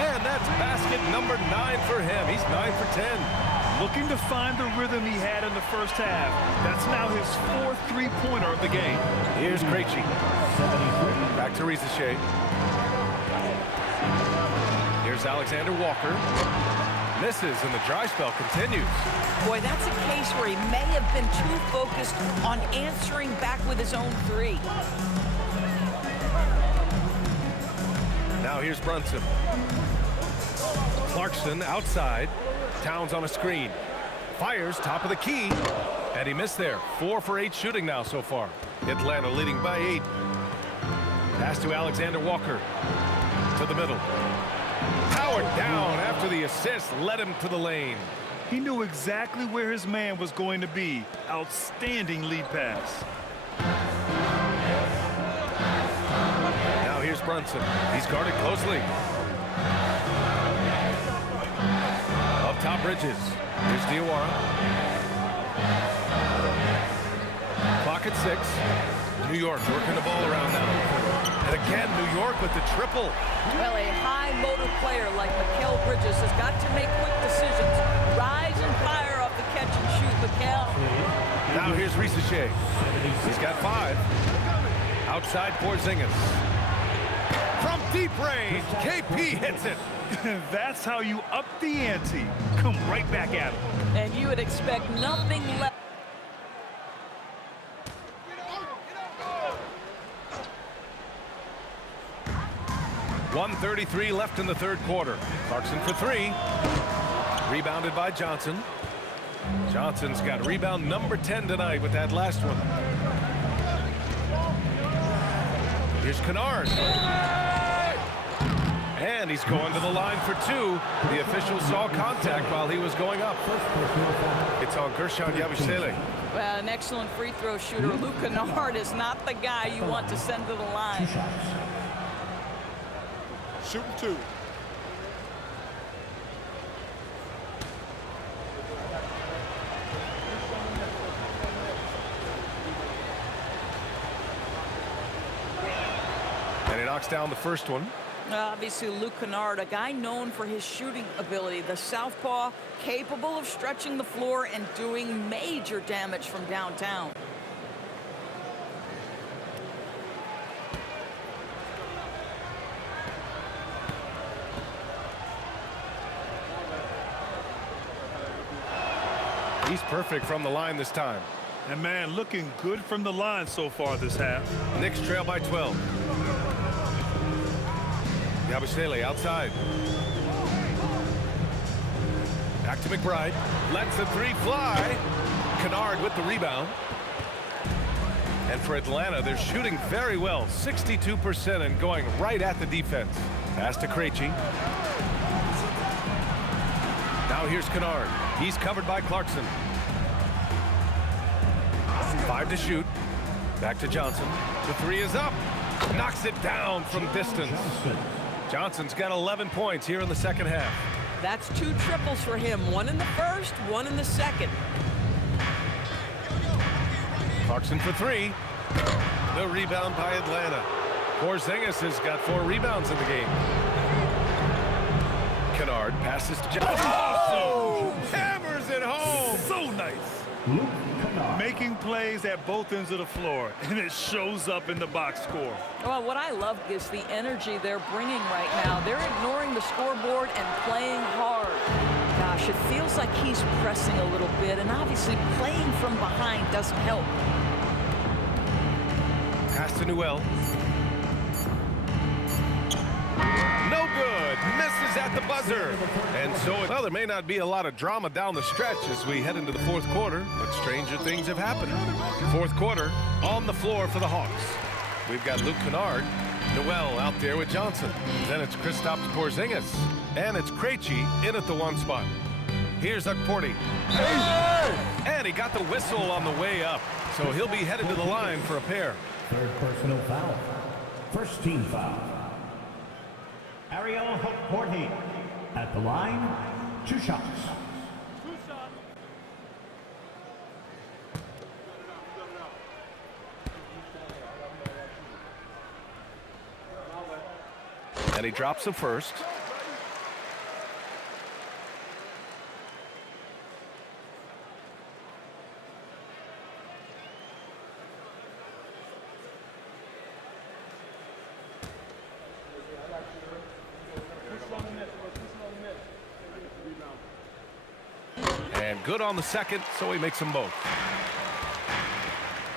And that's basket number 9 for him. He's 9 for 10. Looking to find the rhythm he had in the first half. That's now his 4th three-pointer of the game. Here's Krejci. Back to Rizachet. Here's Alexander Walker. Misses, and the dry spell continues. Boy, that's a case where he may have been too focused on answering back with his own 3. Now here's Brunson. Clarkson outside. Towns on a screen. Fires top of the key. And he missed there. 4 for 8 shooting now so far. Atlanta leading by 8. Pass to Alexander Walker. To the middle. Powered down after the assist led him to the lane. He knew exactly where his man was going to be. Outstanding lead pass. Now here's Brunson. He's guarded closely. Up top, Bridges. Here's Diawara. Clock at 6. New York working the ball around now. And again, New York with the triple. Well, a high-motor player like Mikal Bridges has got to make quick decisions. Rise and fire off the catch and shoot, Mikal. Now here's Risache. He's got 5. Outside Porzingis. From deep range, KP hits it. That's how you up the ante. Come right back at him. And you would expect nothing less. .133 left in the third quarter. Clarkson for 3. Rebounded by Johnson. Johnson's got rebound number 10 tonight with that last one. Here's Kennard. And he's going to the line for 2. The official saw contact while he was going up. It's on Gershon Yabusele. Well, an excellent free throw shooter. Luka Kennard is not the guy you want to send to the line. Shooting 2. And he knocks down the first one. Obviously, Luka Kennard, a guy known for his shooting ability. The southpaw, capable of stretching the floor and doing major damage from downtown. He's perfect from the line this time. And man, looking good from the line so far this half. Knicks trail by 12. Yabusele outside. Back to McBride. Lets the 3 fly. Kennard with the rebound. And for Atlanta, they're shooting very well. 62% and going right at the defense. Pass to Krejci. Now here's Kennard. He's covered by Clarkson. 5 to shoot. Back to Johnson. The 3 is up. Knocks it down from distance. Johnson's got 11 points here in the second half. That's 2 triples for him. 1 in the first, 1 in the second. Clarkson for 3. The rebound by Atlanta. Porzingis has got 4 rebounds in the game. Kennard passes to Johnson. Oh! Hammers it home. So nice. Making plays at both ends of the floor, and it shows up in the box score. Well, what I love is the energy they're bringing right now. They're ignoring the scoreboard and playing hard. Gosh, it feels like he's pressing a little bit, and obviously playing from behind doesn't help. Pass to Newell. No good. Misses at the buzzer. And so, well, there may not be a lot of drama down the stretch as we head into the fourth quarter, but stranger things have happened. Fourth quarter on the floor for the Hawks. We've got Luke Kennard, Newell out there with Johnson. Then it's Kristaps Porzingis. And it's Krejci in at the 1 spot. Here's Okporti. And he got the whistle on the way up. So he'll be headed to the line for a pair. Third personal foul. First team foul. Ariel Okporti at the line. 2 shots. And he drops the first. And good on the second, so he makes them both.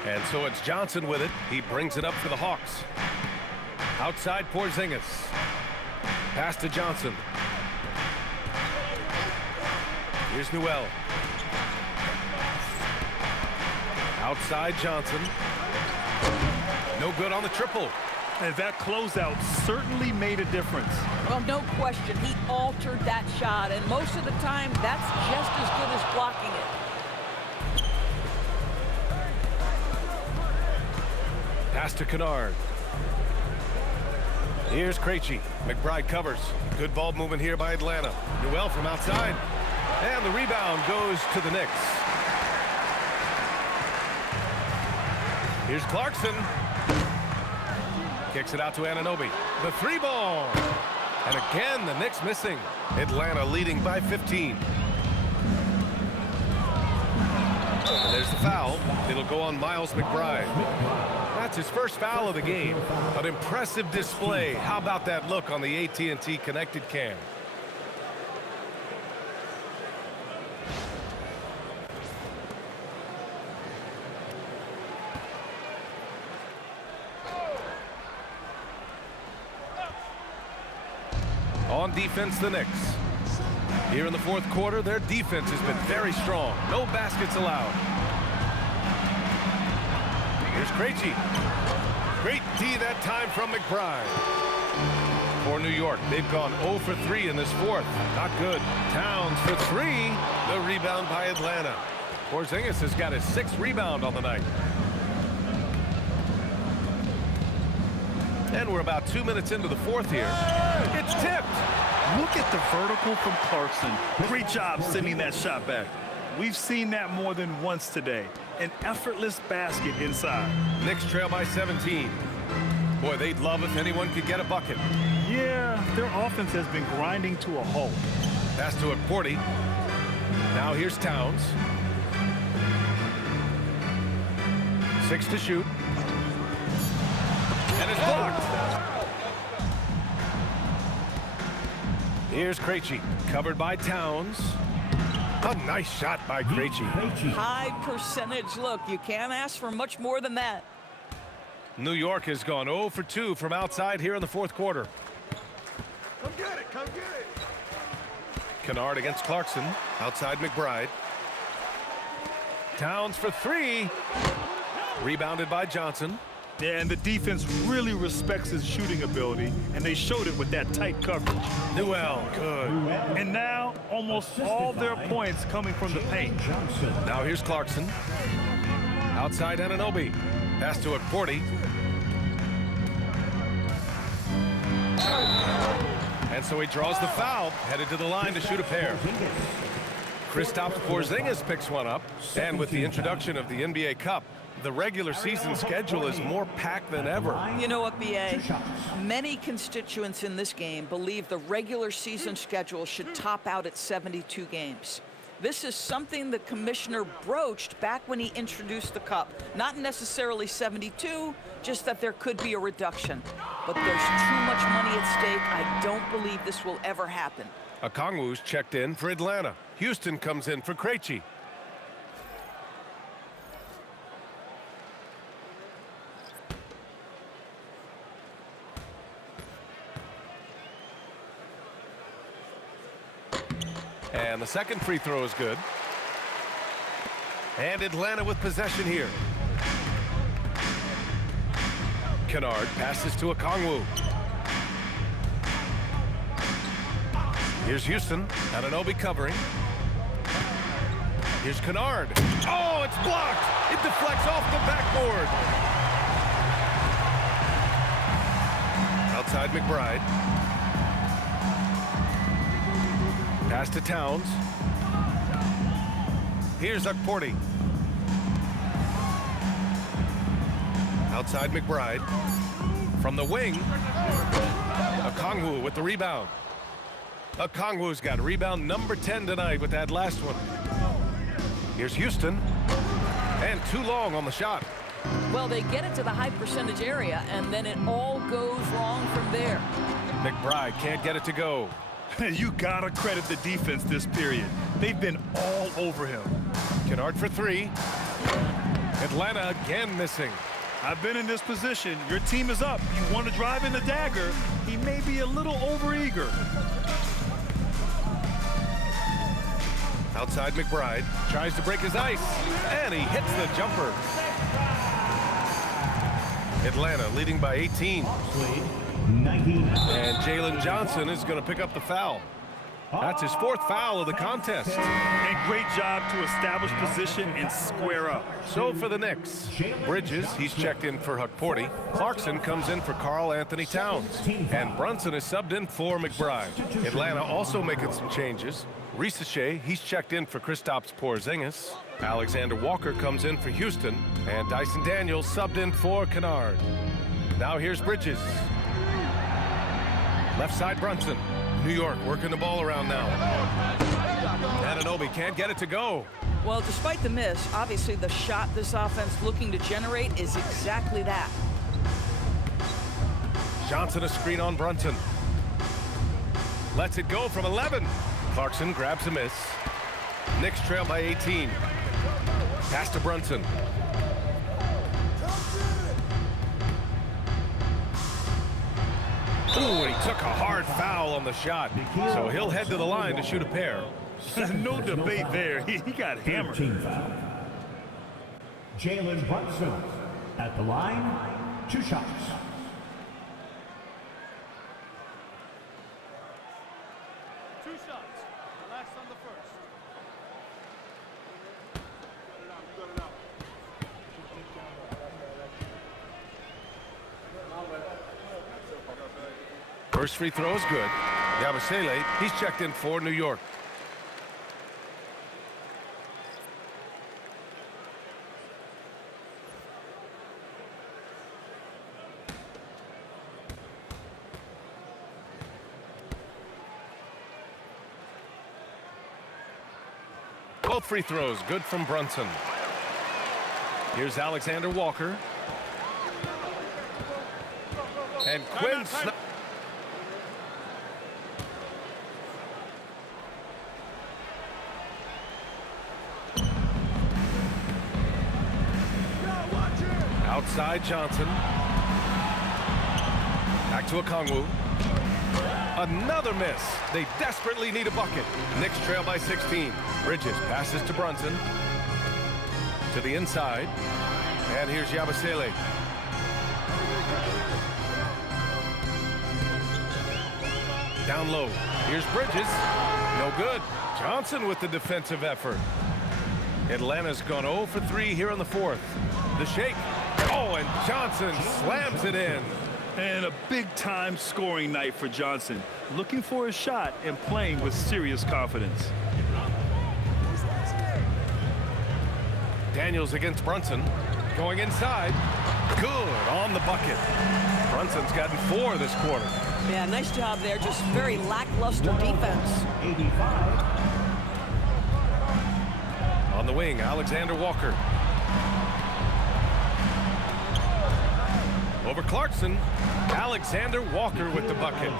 And so it's Johnson with it. He brings it up for the Hawks. Outside Porzingis. Pass to Johnson. Here's Newell. Outside Johnson. No good on the triple. And that closeout certainly made a difference. Well, no question. He altered that shot, and most of the time, that's just as good as blocking it. Pass to Kennard. Here's Krejci. McBride covers. Good ball movement here by Atlanta. Newell from outside. And the rebound goes to the Knicks. Here's Clarkson. Kicks it out to Anunoby. The three ball. And again, the Knicks missing. Atlanta leading by 15. And there's the foul. It'll go on Miles McBride. That's his first foul of the game. An impressive display. How about that look on the AT&T connected cam? On defense, the Knicks. Here in the fourth quarter, their defense has been very strong. No baskets allowed. Here's Krejci. Great D that time from McBride. For New York, they've gone 0 for 3 in this fourth. Not good. Towns for 3. The rebound by Atlanta. Porzingis has got his 6th rebound on the night. And we're about 2 minutes into the fourth here. It's tipped. Look at the vertical from Clarkson. Great job sending that shot back. We've seen that more than once today. An effortless basket inside. Knicks trail by 17. Boy, they'd love if anyone could get a bucket. Yeah, their offense has been grinding to a halt. Pass to it, 40. Now here's Towns. 6 to shoot. And it's blocked. Here's Krejci, covered by Towns. A nice shot by Krejci. High percentage look. You can't ask for much more than that. New York has gone 0 for 2 from outside here in the fourth quarter. Come get it, come get it. Kennard against Clarkson, outside McBride. Towns for 3. Rebounded by Johnson. Yeah, and the defense really respects his shooting ability, and they showed it with that tight coverage. Newell, good. And now, almost all their points coming from the paint. Now here's Clarkson. Outside Anunoby. Pass to it, 40. And so he draws the foul, headed to the line to shoot a pair. Kristaps Porzingis picks one up, and with the introduction of the NBA Cup, the regular season schedule is more packed than ever. You know what, B.A.? Many constituents in this game believe the regular season schedule should top out at 72 games. This is something the commissioner broached back when he introduced the Cup. Not necessarily 72, just that there could be a reduction. But there's too much money at stake. I don't believe this will ever happen. Okongwu's checked in for Atlanta. Houston comes in for Krejci. And the second free throw is good. And Atlanta with possession here. Kennard passes to Okongwu. Here's Houston. Anunoby covering. Here's Kennard. Oh, it's blocked. It deflects off the backboard. Outside McBride. Pass to Towns. Here's Okporti. Outside McBride. From the wing. Okongwu with the rebound. Okongwu's got rebound number 10 tonight with that last one. Here's Houston. And too long on the shot. Well, they get it to the high percentage area, and then it all goes wrong from there. McBride can't get it to go. You gotta credit the defense this period. They've been all over him. Kennard for 3. Atlanta again missing. I've been in this position. Your team is up. You want to drive in the dagger. He may be a little overeager. Outside McBride. Tries to break his ice. And he hits the jumper. Atlanta leading by 18. 99. And Jalen Johnson is going to pick up the foul. That's his 4th foul of the contest. And great job to establish position and square up. So for the Knicks, Bridges, he's checked in for Huckporty. Clarkson comes in for Karl Anthony Towns. And Brunson is subbed in for McBride. Atlanta also making some changes. Shai, he's checked in for Kristaps Porzingis. Alexander Walker comes in for Houston. And Dyson Daniels subbed in for Kennard. Now here's Bridges. Left side Brunson. New York working the ball around now. Anunoby can't get it to go. Well, despite the miss, obviously the shot this offense looking to generate is exactly that. Johnson a screen on Brunson. Lets it go from 11. Clarkson grabs a miss. Knicks trail by 18. Pass to Brunson. Ooh, and he took a hard foul on the shot. So he'll head to the line to shoot a pair. No debate there. He got hammered. 13 foul. Jalen Brunson at the line, 2 shots. Relax on the first. First free throw is good. Yabusele, he's checked in for New York. Both free throws good from Brunson. Here's Alexander Walker. And Quinn outside Johnson. Back to Okongwu. Another miss. They desperately need a bucket. Knicks trail by 16. Bridges passes to Brunson. To the inside. And here's Yabusele. Down low. Here's Bridges. No good. Johnson with the defensive effort. Atlanta's gone 0 for 3 here in the 4th. The shake. Oh, and Johnson slams it in. And a big-time scoring night for Johnson. Looking for a shot and playing with serious confidence. Daniels against Brunson. Going inside. Good on the bucket. Brunson's gotten 4 this quarter. Yeah, nice job there. Just very lackluster defense. 85. On the wing, Alexander Walker. Over Clarkson. Alexander Walker with the bucket.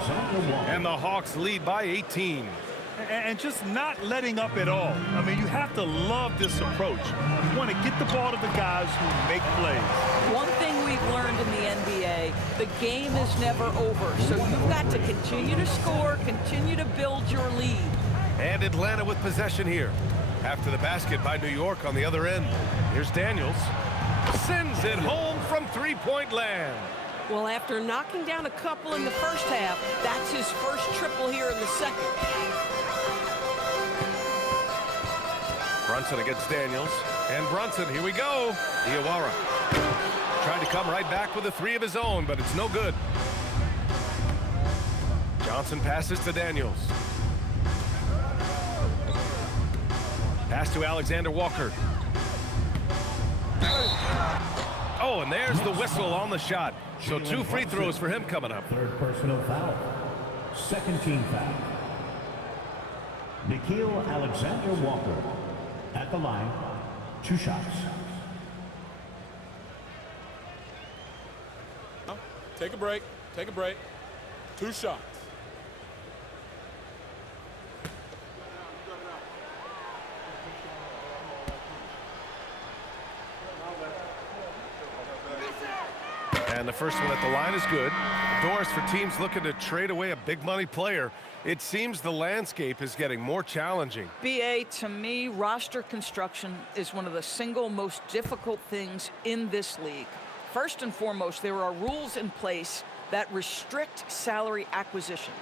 And the Hawks lead by 18. And just not letting up at all. I mean, you have to love this approach. You want to get the ball to the guys who make plays. One thing we've learned in the NBA, the game is never over. So you've got to continue to score, continue to build your lead. And Atlanta with possession here. After the basket by New York on the other end. Here's Daniels. Sends it home from three-point land. Well, after knocking down a couple in the first half, that's his first triple here in the second. Brunson against Daniels. And Brunson, here we go. Diawara tried to come right back with a 3 of his own, but it's no good. Johnson passes to Daniels. Pass to Alexander Walker. Oh, and there's the whistle on the shot. So 2 free throws for him coming up. 3rd personal foul. 2nd team foul. Nickeil Alexander Walker at the line, 2 shots. Take a break. Take a break. 2 shots. And the first one at the line is good. Doors for teams looking to trade away a big money player. It seems the landscape is getting more challenging. BA, to me, roster construction is one of the single most difficult things in this league. First and foremost, there are rules in place that restrict salary acquisition.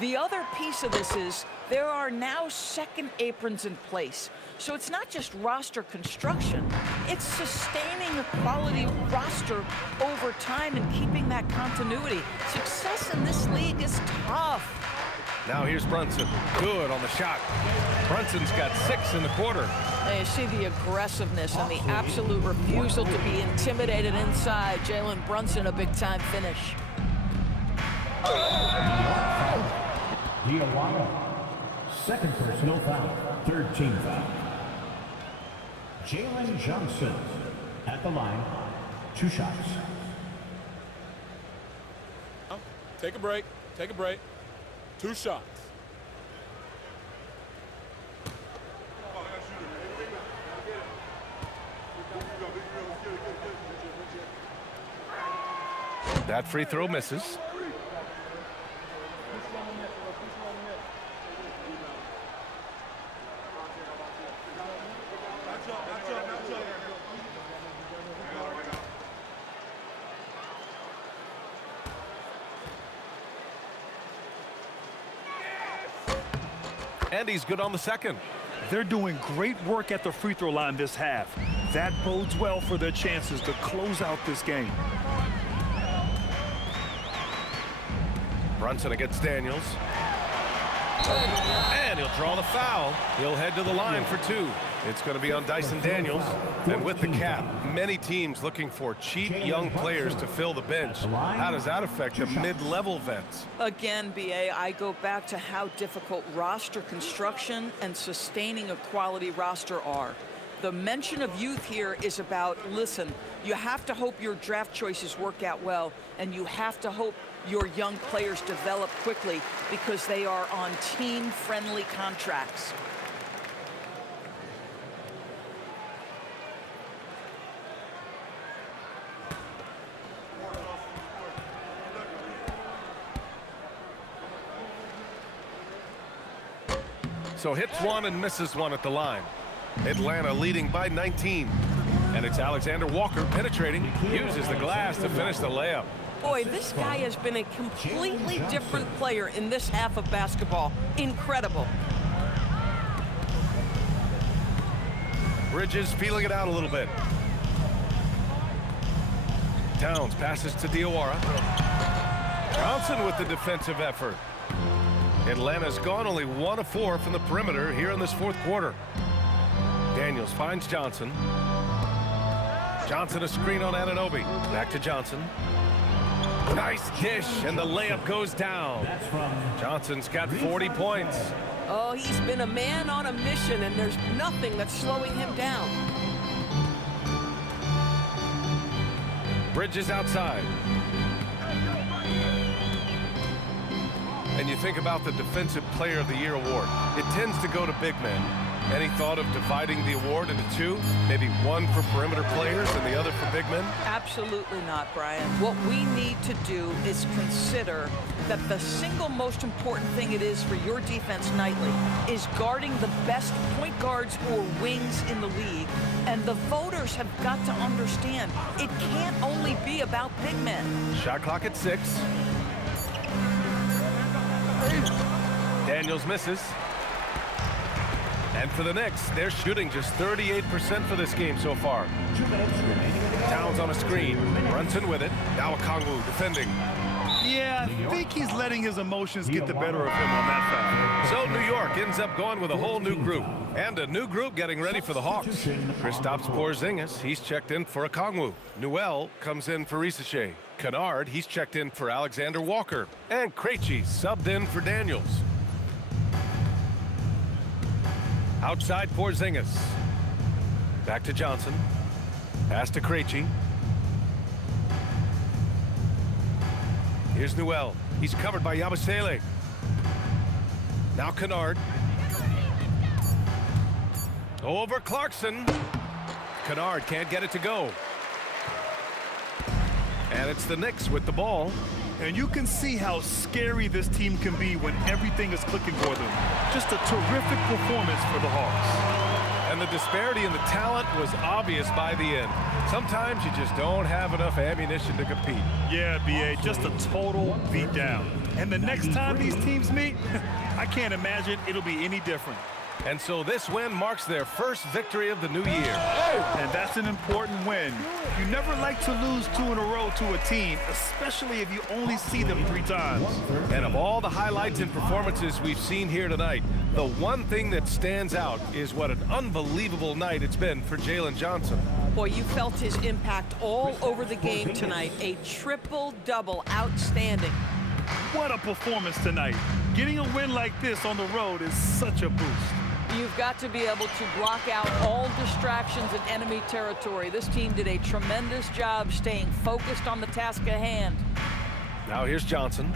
The other piece of this is there are now second aprons in place. So it's not just roster construction, it's sustaining a quality roster over time and keeping that continuity. Success in this league is tough. Now here's Brunson. Good on the shot. Brunson's got 6 in the quarter. Now you see the aggressiveness and the absolute refusal to be intimidated inside. Jalen Brunson, a big-time finish. Diawara, second personal foul, third team foul. Jalen Johnson at the line, 2 shots. Take a break. Take a break. 2 shots. That free throw misses. And he's good on the second. They're doing great work at the free throw line this half. That bodes well for their chances to close out this game. Brunson against Daniels. And he'll draw the foul. He'll head to the line for 2. It's going to be on Dyson Daniels. And with the cap, many teams looking for cheap young players to fill the bench. How does that affect the mid-level vets? Again, BA, I go back to how difficult roster construction and sustaining a quality roster are. The mention of youth here is about, listen, you have to hope your draft choices work out well, and you have to hope your young players develop quickly because they are on team-friendly contracts. So hits 1 and misses 1 at the line. Atlanta leading by 19. And it's Alexander Walker penetrating. Uses the glass to finish the layup. Boy, this guy has been a completely different player in this half of basketball. Incredible. Bridges feeling it out a little bit. Towns passes to Diawara. Johnson with the defensive effort. Atlanta's gone only 1 of 4 from the perimeter here in this 4th quarter. Daniels finds Johnson. Johnson a screen on Anunoby. Back to Johnson. Nice dish, and the layup goes down. Johnson's got 40 points. Oh, he's been a man on a mission, and there's nothing that's slowing him down. Bridges outside. And you think about the Defensive Player of the Year award. It tends to go to big men. Any thought of dividing the award into 2? Maybe 1 for perimeter players and the other for big men? Absolutely not, Brian. What we need to do is consider that the single most important thing it is for your defense nightly is guarding the best point guards or wings in the league. And the voters have got to understand it can't only be about big men. Shot clock at 6. Daniels misses. And for the Knicks, they're shooting just 38% for this game so far. Towns on a screen. Brunson with it. Now Okongwu defending. Yeah, I think he's letting his emotions get the better of him on that foul. So New York ends up going with a whole new group. And a new group getting ready for the Hawks. Kristaps Porzingis, he's checked in for Okongwu. Newell comes in for Risache. Kennard, he's checked in for Alexander Walker. And Krejci subbed in for Daniels. Outside Porzingis. Back to Johnson. Pass to Krejci. Here's Newell. He's covered by Yabusele. Now Kennard. Over Clarkson. Kennard can't get it to go. And it's the Knicks with the ball. And you can see how scary this team can be when everything is clicking for them. Just a terrific performance for the Hawks. And And the disparity in the talent was obvious by the end. Sometimes you just don't have enough ammunition to compete. Yeah, B.A., just a total beatdown. And the next time these teams meet, I can't imagine it'll be any different. And so this win marks their first victory of the new year. And that's an important win. You never like to lose 2 in a row to a team, especially if you only see them 3 times. And of all the highlights and performances we've seen here tonight, the one thing that stands out is what an unbelievable night it's been for Jalen Johnson. Boy, you felt his impact all over the game tonight. A triple-double, outstanding. What a performance tonight. Getting a win like this on the road is such a boost. You've got to be able to block out all distractions in enemy territory. This team did a tremendous job staying focused on the task at hand. Now here's Johnson.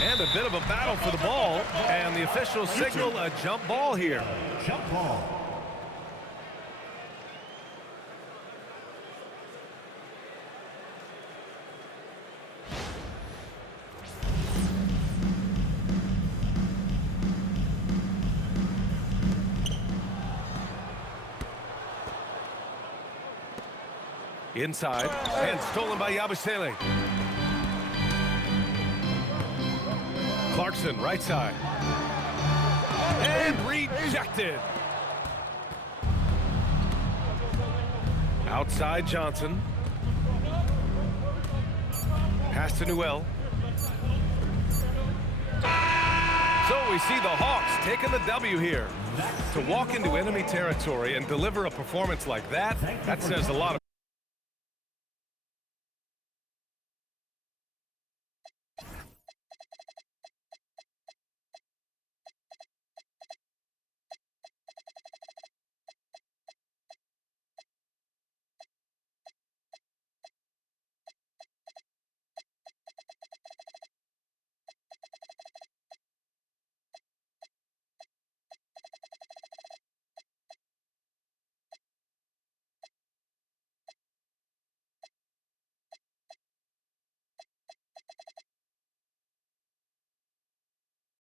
And a bit of a battle for the ball, and the officials signal a jump ball here. Jump ball. Inside, and stolen by Yabusele. Clarkson, right side. And rejected. Outside Johnson. Pass to Newell. So we see the Hawks taking the W here. To walk into enemy territory and deliver a performance like that, that says a lot.